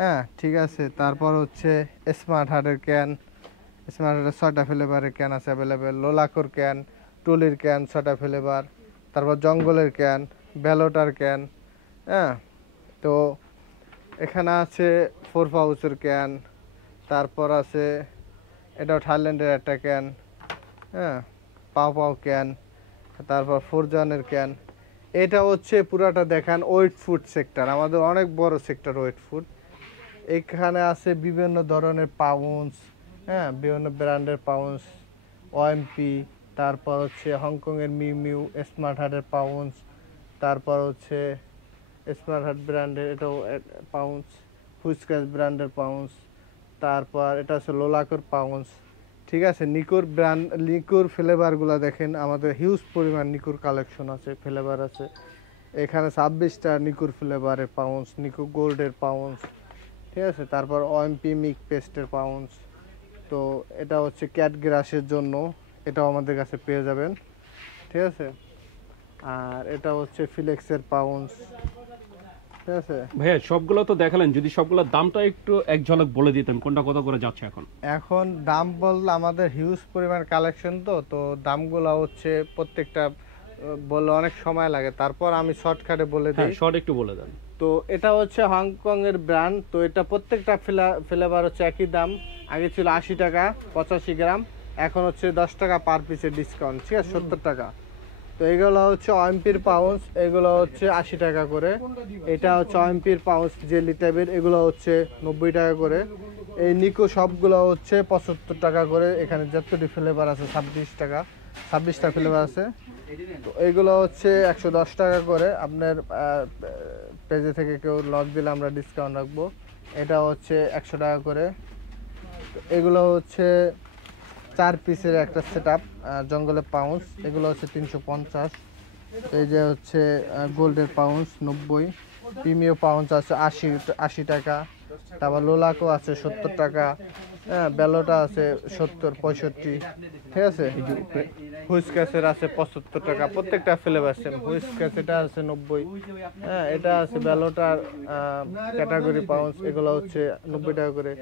হ্যাঁ ঠিক আছে। তারপর হচ্ছে স্মার্ট হার্টের ক্যান, স্মার্ট হার্টের 6টা ফ্লেভারের ক্যান আছে অ্যাভেলেবেল। লোলাকোর ক্যান, টুলির ক্যান 6টা ফ্লেভার। তারপর জঙ্গলের ক্যান, বেলোটার ক্যান, হ্যাঁ। তো এখানে আছে 4 পাউচের ক্যান। তারপর আছে এটাও থাইল্যান্ডের একটা ক্যান, হ্যাঁ পাও ক্যান। তারপর ফোরজানের ক্যান। এটা হচ্ছে পুরাটা দেখান ওয়েট ফুড সেক্টর, আমাদের অনেক বড় সেক্টর ওয়েট ফুড। এখানে আছে বিভিন্ন ধরনের পাউন্স, হ্যাঁ বিভিন্ন ব্র্যান্ডের পাউন্স, ওএমপি, তারপর হচ্ছে হংকংয়ের মিউ, স্মার্ট হার্টের পাউন্স, তারপর হচ্ছে স্মার্ট হার্ট ব্র্যান্ডের এটাও পাউন্স, হুইস্কাস ব্র্যান্ডের পাউন্স। তারপর এটা হচ্ছে লোলাকোর পাউন্স, ঠিক আছে। নিকোর ব্র্যান্ড, নিকোর ফ্লেভারগুলো দেখেন, আমাদের হিউজ পরিমাণ নিকোর কালেকশন আছে, ফ্লেভার আছে এখানে। 26টা নিকোর ফ্লেভারের পাউন্স, নিকো গোল্ডের পাউন্স, ঠিক আছে। তারপর ওএমপি মিক পেস্টের পাউন্স। তো এটা হচ্ছে ক্যাট গ্রাসের জন্য, এটাও আমাদের কাছে পেয়ে যাবেন, ঠিক আছে। আর এটা হচ্ছে ফিলেক্সের পাউন্স, ঠিক আছে। ভাইয়া সবগুলো তো দেখালেন, যদি সবগুলোর দামটা একটু এক ঝলক বলে দিতেন কোনটা কত করে যাচ্ছে এখন? এখন দাম বললে আমাদের হিউজ পরিমাণ কালেকশন, তো দামগুলো হচ্ছে প্রত্যেকটা বললে অনেক সময় লাগে, তারপর আমি শর্টকাটে বলে দিই। শর্ট একটু বলে দেন। তো এটা হচ্ছে হংকং এর ব্র্যান্ড। তো এটা প্রত্যেকটা ফ্লেভার হচ্ছে একই দাম। আগে ছিল 80 টাকা 85 গ্রাম, এখন হচ্ছে 10 টাকা পার পিসের ডিসকাউন্ট, ঠিক আছে 70 টাকা। তো এগুলো হচ্ছে ওএমপির পাউন্স, এগুলো হচ্ছে 80 টাকা করে। এটা হচ্ছে ওএমপির পাউন্স জেলি টাইপের, এগুলো হচ্ছে 90 টাকা করে। এই নিকো সবগুলো হচ্ছে 75 টাকা করে। এখানে যতটি ফ্লেভার আছে 26টা ফ্লেভার আছে। তো এগুলো হচ্ছে 110 টাকা করে। আপনার পেজে থেকে কেউ লক দিলে আমরা ডিসকাউন্ট রাখবো। এটা হচ্ছে 100 টাকা করে। তো এগুলো হচ্ছে 4 পিসের একটা সেট আপ জঙ্গলের পাউন্স, এগুলো হচ্ছে 350। এই যে হচ্ছে গোল্ডের পাউন্স 90, প্রিমিয় পাউন্স আছে 80 টাকা। তারপর লোলাকো আছে 70 টাকা, হ্যাঁ বেলোটা আছে 70-65, ঠিক আছে। হুইস্কাসের আছে 75 টাকা, প্রত্যেকটা ফ্লেভার সেম। হুইস্কাস এটা আছে 90, হ্যাঁ এটা আছে বেলোটার ক্যাটাগরি পাউন্স, এগুলো হচ্ছে 90 টাকা করে।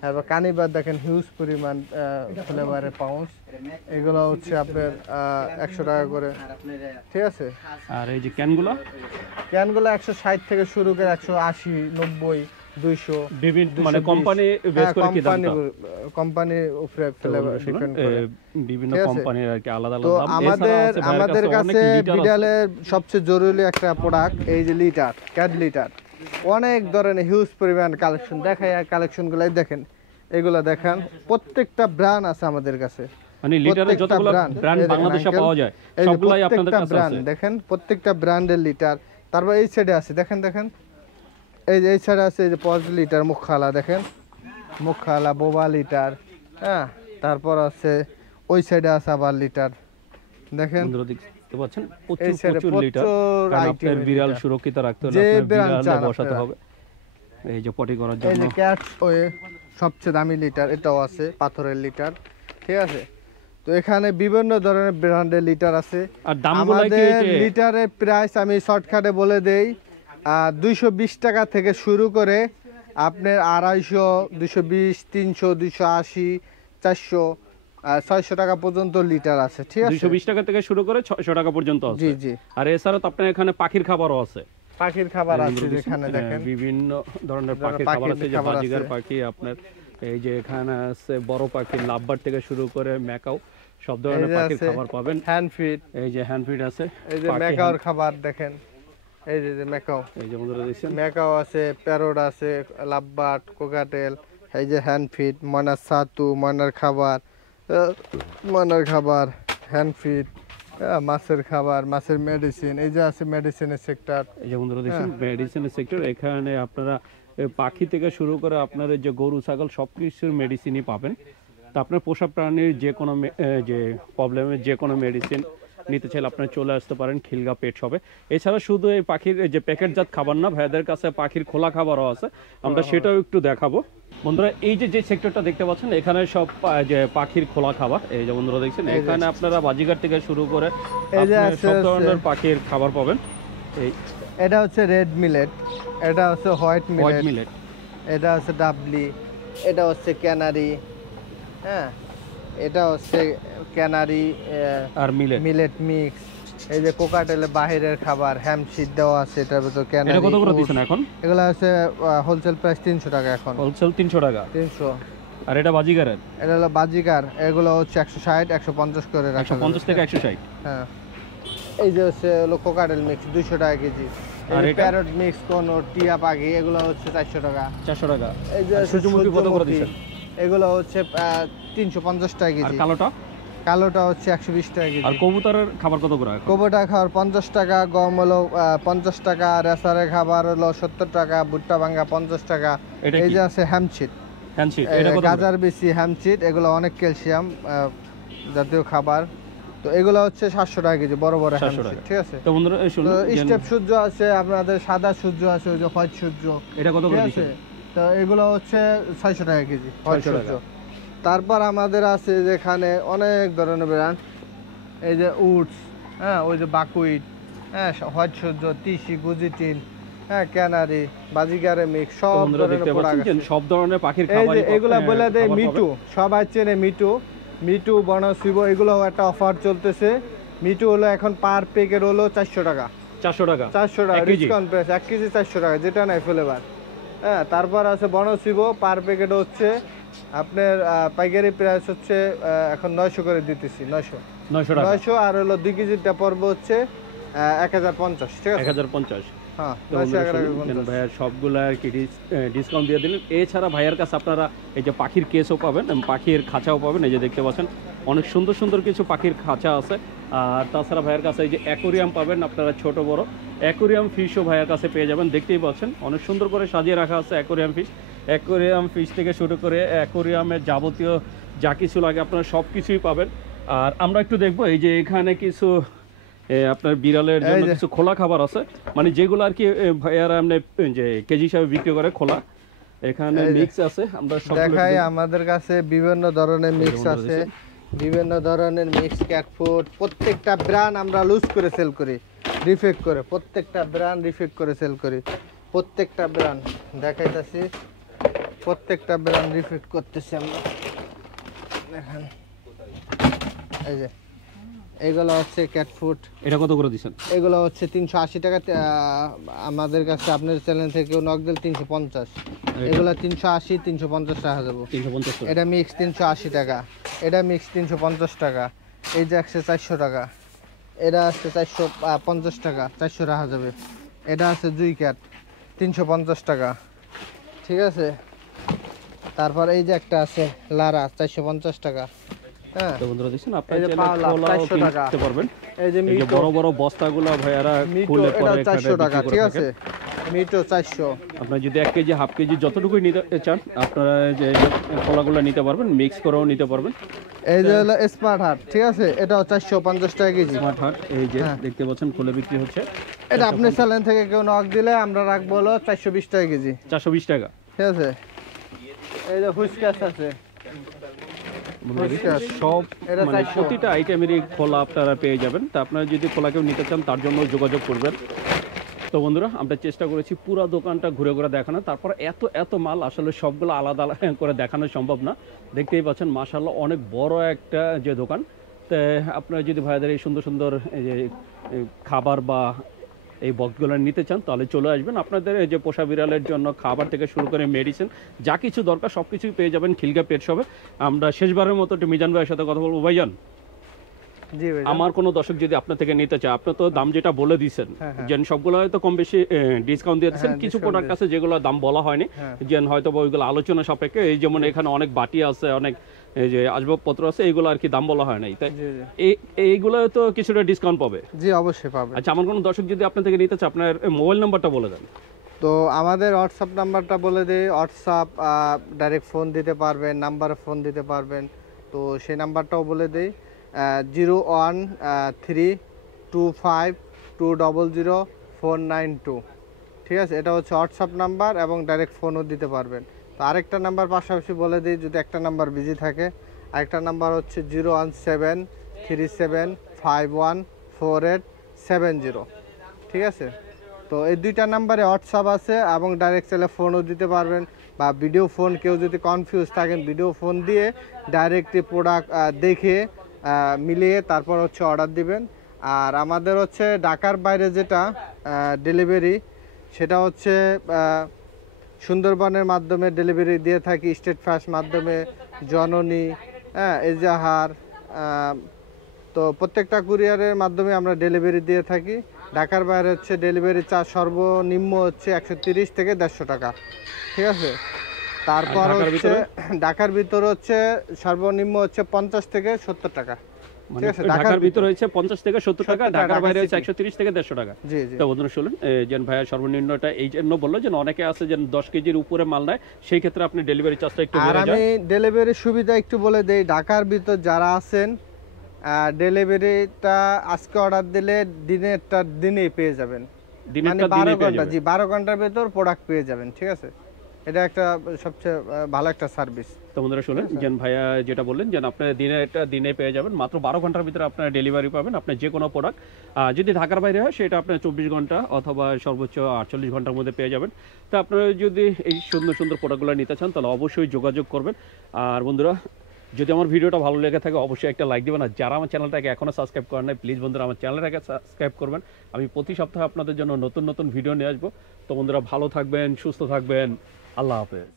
তারপর কানিবার দেখেন হিউজ পরিমাণ ফ্লেভারের পাউন্স, এগুলো হচ্ছে আপনার 100 টাকা করে, ঠিক আছে। আর এই যে ক্যানগুলো 160 থেকে শুরু করে 180, 90, 200 বিভিন্ন মানে কোম্পানি বেস করে কি দাম? কোম্পানির উপরে ফ্লেভার ডিপেন্ড করে, বিভিন্ন কোম্পানির আর কি আলাদা তো আলাদা দাম। আমাদের কাছে বিডালের সবচেয়ে জরুরি একটা প্রোডাক্ট এই যে লিটার, ক্যাট লিটার। অনেক ধরনের হিউজ পরিমাণ কালেকশন দেখায়, আর কালেকশনগুলাই দেখেন, এগুলা দেখেন প্রত্যেকটা ব্র্যান্ড আছে আমাদের কাছে। মানে লিটারের যতগুলো ব্র্যান্ড বাংলাদেশে পাওয়া যায় সবগুলাই আপনাদের কাছে আছে। দেখেন প্রত্যেকটা ব্র্যান্ডের লিটার। তারপর এই সাইডে আছে দেখেন, এই যে এই সাইডে আছে এই যে 5 লিটার মুখখালা, দেখেন মুখখালা বোবা লিটার, হ্যাঁ। তারপর আছে ওই সাইডে আছে আবার লিটার, দেখেন দেখতে পাচ্ছেন প্রচুর লিটার। আপনার বিড়াল সুরক্ষিত রাখতে হলে আপনার বিড়াল বসাতে হবে, এই যে পটি করার জন্য। এই যে ক্যাট ওয়ে সবচেয়ে দামি লিটার, এটাও আছে পাথরের লিটার, ঠিক আছে। তো এখানে বিভিন্ন ধরনের ব্র্যান্ডের লিটার আছে। আর দামগুলো কি লিটারের প্রাইস আমি শর্টকাটে বলে দেই, 220 টাকা থেকে শুরু করে আপনার 250, 220, 300, 280, 400, 600 টাকা পর্যন্ত লিটার আছে, ঠিক আছে। 220 টাকা থেকে শুরু করে 600 টাকা পর্যন্ত আছে। জি জি। আর এছাড়া তো আপনার এখানে পাখির খাবারও আছে। পাখির খাবার আছে, এখানে দেখেন বিভিন্ন ধরনের পাখির খাবার আছে, যে বাজিগার পাখি, আপনার এই যে এখানে আছে বড় পাখি লাভবার থেকে শুরু করে ম্যাকাও সব ধরনের পাখির খাবার পাবেন। হ্যান্ড ফিড, এই যে হ্যান্ড ফিড আছে, এই যে ম্যাকাওর খাবার দেখেন, এই যে ম্যাকাও, এই যে বন্ধুরা দেখছেন ম্যাকাও আছে, প্যারোট আছে, লাভবার্ড, কোকাটেল, এই যে হ্যান্ড ফিড, ময়নার ছাতু, ময়নার খাবার, হ্যান্ড ফিড, মাছের খাবার, মাছের মেডিসিন, এই যে আছে মেডিসিনের সেক্টর। এই যে বন্ধুরা দেখছেন মেডিসিনের সেক্টর। এখানে আপনারা পাখি থেকে শুরু করে আপনার যে গরু ছাগল সব কিছুর মেডিসিনই পাবেন। তা আপনার পোষা প্রাণীর যে কোনো যে প্রবলেমের যে কোনো মেডিসিন নিতে চাইলে আপনারা চলে আসতে পারেন খিলগা পেট শপে। এছাড়া শুধু এই পাখির যে প্যাকেটজাত খাবার না, ভাইদের কাছে পাখির খোলা খাবারও আছে, আমরা সেটাও একটু দেখাবো। বন্ধুরা এই যে সেক্টরটা দেখতে পাচ্ছেন এখানে সব যে পাখির খোলা খাবার, এই যে বন্ধুরা দেখছেন এখানে আপনারা বাজিগার থেকে শুরু করে সব ধরনের পাখির খাবার পাবেন। এই এটা হচ্ছে রেড মিলেট, এটা হচ্ছে হোয়াইট মিলেট, এটা হচ্ছে ডাবলি, এটা হচ্ছে ক্যানারি, হ্যাঁ এটা হচ্ছে ক্যানারি আর মিলেট মিক্স। এই যে কোকাটেলের বাহিরের খাবার হ্যামশিট দেওয়া আছে, এটার ভিতর ক্যানারি। এটা কত করে দিচ্ছেন এখন? এগুলো হচ্ছে হোলসেল প্রাইস 300 টাকা এখন। হোলসেল 300 টাকা। 300। আর এটা বাজিগারের? এটা হলো বাজিগার, এগুলো হচ্ছে 160 150 করে রাখা। 150 থেকে 160। হ্যাঁ। এই যে হচ্ছে হলো কোকাটেল মিক্স 200 টাকা কেজি। আর এই প্যারট মিক্স কোন টিয়া পাখি এগুলো হচ্ছে 400 টাকা। 400 টাকা। এই যে সূর্যমুখী কত করে দিচ্ছেন? এগুলো হচ্ছে 350 টাকা কেজি। আর কালোটা? কালোটা হচ্ছে 120 টাকা কেজি। আর কবুতরের খাবার কত করে? কবুতর খাবার 50 টাকা, গম হলো 50 টাকা, রেসারের খাবার হলো 70 টাকা, ভুট্টা ভাঙ্গা 50 টাকা। এই যে আছে হ্যামশিট, এটা কত? গাজার বেশি হ্যামশিট, এগুলো অনেক ক্যালসিয়াম জাতীয় খাবার। তো এগুলো হচ্ছে 700 টাকা কেজি, বড় বড় হ্যামশিট, ঠিক আছে? তো বন্ধুরা শুনুন, স্টেপ সূর্য আছে, আপনাদের সাদা সূর্য আছে, ওই যে হোয়াইট সূর্য, এটা কত করে দিচ্ছেন? তো এগুলো হচ্ছে 600 টাকা কেজি হোয়াইট সূর্য। তারপর আমাদের আছে যেখানে অনেক ধরনের ব্র্যান্ড, এই যে উডস, হ্যাঁ ওই যে বাকুইট, হ্যাঁ হোয়াইট সূর্য, তিসি, গুজিটিন, হ্যাঁ ক্যানারি, বাজিগারে মিক্স, সব ধরনের প্রোডাক্ট আছে। সব ধরনের পাখির খাবার। এই যে এগুলা বলে দেয় মিটু, সবাই চেনে মিটু বনশিব, এগুলো একটা অফার চলতেছে। মিটু হলো এখন পার প্যাকেট হলো 400 টাকা। 400 টাকা ডিসকাউন্ট প্রাইস, 1 কেজি 400 টাকা, যেটা নাই ফ্লেভার। হ্যাঁ, তারপর আছে বনশিব, পার প্যাকেট হচ্ছে আপনার পাইকারি প্রাইস হচ্ছে এখন 900 করে দিতেছি। 900 আর হলো 2 কেজিটা পড়বে হচ্ছে 1050, ঠিক আছে? 1050। হ্যাঁ, ভাইয়ার সবগুলো আর কি ডিসকাউন্ট দিয়ে দিলেন। এছাড়া ভাইয়ার কাছে আপনারা এই যে পাখির কেসও পাবেন, পাখির খাঁচাও পাবেন। এই যে দেখতে পাচ্ছেন অনেক সুন্দর সুন্দর কিছু পাখির খাঁচা আছে। আর তাছাড়া ভাইয়ের কাছে এই যে অ্যাকোরিয়াম পাবেন আপনারা, ছোট বড় অ্যাকোরিয়াম ফিশও ভাইয়ের কাছে পেয়ে যাবেন। দেখতেই পাচ্ছেন অনেক সুন্দর করে সাজিয়ে রাখা আছে অ্যাকোরিয়াম ফিশ থেকে শুরু করে অ্যাকোরিয়ামের যাবতীয় যা কিছু লাগে আপনারা সব কিছুই পাবেন। আর আমরা একটু দেখবো এই যে এখানে কিছু আপনার বিড়ালের জন্য কিছু খোলা খাবার আছে, মানে যেগুলো আর কি ভাইয়ারা এমনি যে কেজি হিসাবে বিক্রি করে খোলা। এখানে মিক্স আছে, আমরা সব দেখাই। আমাদের কাছে বিভিন্ন ধরনের মিক্স আছে, বিভিন্ন ধরনের মিক্স ক্যাট ফুড। প্রত্যেকটা ব্র্যান্ড আমরা লুজ করে সেল করি, রিফেক্ট করে, প্রত্যেকটা ব্র্যান্ড রিফেক্ট করে সেল করি। প্রত্যেকটা ব্র্যান্ড দেখাইতেছি, প্রত্যেকটা ব্র্যান্ড রিফেক্ট করতেছি আমরা। দেখেন এই যে এগুলো হচ্ছে ক্যাট ফুড। এটা কত করে দিচ্ছেন? এগুলো হচ্ছে 380 টাকা। আমাদের কাছে আপনার চ্যানেল থেকে নক দিল 350। এগুলো 380 350 টাকা দেবো। 350। এটা মিক্স 380 টাকা, এটা মিক্স 350 টাকা। এই যে আছে 400 টাকা, এটা আছে 450 টাকা, 400 রাখা যাবে। এটা আছে জুই ক্যাট 350 টাকা, ঠিক আছে? তারপর এই যে একটা আছে লারা 450 টাকা। হ্যাঁ, তো বন্ধুরা দেখছেন আপনারা কিনতে পারবেন। এই যে বড় বড় বস্তাগুলো ভাইয়ারা খুলে পরে 400 টাকা, ঠিক আছে? মিটো 400। আপনারা যদি 1 কেজি হাফ কেজি যতটুকুই নিতে চান আপনারা যে কলাগুলো নিতে পারবেন, মিক্স করেও নিতে পারবেন। এই যে হলো স্মার্ট হার্ট, ঠিক আছে? এটাও 450 টাকা কেজি। স্মার্ট হার্ট এই যে দেখতে পাচ্ছেন খুলে বিক্রি হচ্ছে। এটা আপনি চ্যানেল থেকে কেউ নক দিলে আমরা রাখবো হলো 420 টাকা কেজি। 420 টাকা, ঠিক আছে? এই যে হুইস্কাস আছে, সব মানে প্রতিটা আইটেমেরই খোলা আপনারা পেয়ে যাবেন। তা আপনারা যদি খোলা কেউ নিতে চান তার জন্য যোগাযোগ করবেন। তো বন্ধুরা আমরা চেষ্টা করেছি পুরো দোকানটা ঘুরে ঘুরে দেখানো, তারপর এত মাল আসলে সবগুলো আলাদা আলাদা করে দেখানো সম্ভব না। দেখতেই পাচ্ছেন মাশাআল্লাহ অনেক বড় একটা যে দোকান। তো আপনারা যদি ভাইদের এই সুন্দর সুন্দর এই যে খাবার বা এই বক্সগুলো নিতে চান তাহলে চলে আসবেন। আপনাদের এই যে পোষা বিড়ালের জন্য খাবার থেকে শুরু করে মেডিসিন যা কিছু দরকার সব কিছুই পেয়ে যাবেন খিলগা পেট শপে। আমরা শেষবারের মতো একটু মিজান ভাইয়ের সাথে কথা বলবো। ভাইজান, জি ভাই, আমার কোনো দর্শক যদি আপনার থেকে নিতে চায়, আপনি তো দাম যেটা বলে দিয়েছেন যে সবগুলো হয়তো কম বেশি ডিসকাউন্ট দিয়ে দিচ্ছেন, কিছু প্রোডাক্ট আছে যেগুলো দাম বলা হয়নি, যে হয়তো ওইগুলো আলোচনা সাপেক্ষে, এই যেমন এখানে অনেক বাটি আছে, অনেক এই যে আসবাবপত্র আছে, এইগুলো আর কি দাম বলা হয় নাই, তাই এইগুলো তো কিছুটা ডিসকাউন্ট পাবে? জি অবশ্যই পাবে। আচ্ছা, আমার কোনো দর্শক যদি আপনার থেকে নিতে চায়, আপনার মোবাইল নাম্বারটা বলে দেন। তো আমাদের হোয়াটসঅ্যাপ নাম্বারটা বলে দিই, হোয়াটসঅ্যাপ ডাইরেক্ট ফোন দিতে পারবেন, নাম্বারে ফোন দিতে পারবেন। তো সেই নাম্বারটাও বলে দিই, 013252000492। ঠিক আছে, এটা হচ্ছে হোয়াটসঅ্যাপ নাম্বার এবং ডাইরেক্ট ফোনও দিতে পারবেন। তো আরেকটা নাম্বার পাশাপাশি বলে দিই, যদি একটা নাম্বার বিজি থাকে, আরেকটা নাম্বার হচ্ছে 01737514870। ঠিক আছে, তো এই দুইটা নাম্বারে হোয়াটসঅ্যাপ আছে এবং ডাইরেক্ট চাইলে ফোনও দিতে পারবেন, বা ভিডিও ফোন, কেউ যদি কনফিউজ থাকেন ভিডিও ফোন দিয়ে ডাইরেক্টলি প্রোডাক্ট দেখে মিলিয়ে তারপর হচ্ছে অর্ডার দিবেন। আর আমাদের হচ্ছে ঢাকার বাইরে যেটা ডেলিভারি, সেটা হচ্ছে সুন্দরবনের মাধ্যমে ডেলিভারি দিয়ে থাকি, স্টেট ফাস্ট মাধ্যমে, জননী, এজাহার, তো প্রত্যেকটা কুরিয়ারের মাধ্যমে আমরা ডেলিভারি দিয়ে থাকি। ঢাকার বাইরে হচ্ছে ডেলিভারি চার্জ সর্বনিম্ন হচ্ছে 130 থেকে 150 টাকা। ঠিক আছে, তারপর হচ্ছে ঢাকার ভিতরে হচ্ছে সর্বনিম্ন হচ্ছে 50 থেকে 70 টাকা। ঠিক আছে, ঢাকার ভিতরে হচ্ছে 50 থেকে 70 টাকা, ঢাকার বাইরে হচ্ছে 130 থেকে 150 টাকা। জি জি। তো বন্ধুরা শুনুন, যেন ভাইয়া সর্বনিম্নটা এই জন্য বললো যে অনেকে আছে যে 10 কেজির উপরে মাল নেয়, সেই ক্ষেত্রে আপনি ডেলিভারি চার্জটা একটু আর আমি ডেলিভারি সুবিধা একটু বলে দেই, ঢাকার ভিতর যারা আছেন ডেলিভারিটা আজকে অর্ডার দিলে দিনেই পেয়ে যাবেন, মানে 12 ঘন্টা, জি 12 ঘন্টার ভিতর প্রোডাক্ট পেয়ে যাবেন। ঠিক আছে, এটা একটা সবচেয়ে ভালো একটা সার্ভিস। তো বন্ধুরা শুনুন, যেন ভাইয়া যেটা বললেন যে আপনার দিনে পেয়ে যাবেন, মাত্র 12 ঘন্টার ভিতরে আপনার ডেলিভারি পাবেন আপনার যে কোনো প্রোডাক্ট। যদি ঢাকার বাইরে হয় সেটা আপনার 24 ঘন্টা অথবা সর্বোচ্চ 48 ঘন্টার মধ্যে পেয়ে যাবেন। তো আপনারা যদি এই সুন্দর সুন্দর প্রোডাক্টগুলো নিতে চান তাহলে অবশ্যই যোগাযোগ করবেন। আর বন্ধুরা, যদি আমার ভিডিওটা ভালো লেগে থাকে অবশ্যই একটা লাইক দিবেন, আর যারা আমার চ্যানেলটাকে এখনো সাবস্ক্রাইব করেন নাই প্লিজ বন্ধুরা আমার চ্যানেলটাকে সাবস্ক্রাইব করবেন। আমি প্রতি সপ্তাহে আপনাদের জন্য নতুন নতুন ভিডিও নিয়ে আসবো। তো বন্ধুরা ভালো থাকবেন, সুস্থ থাকবেন, আল্লাহ হাফেজ।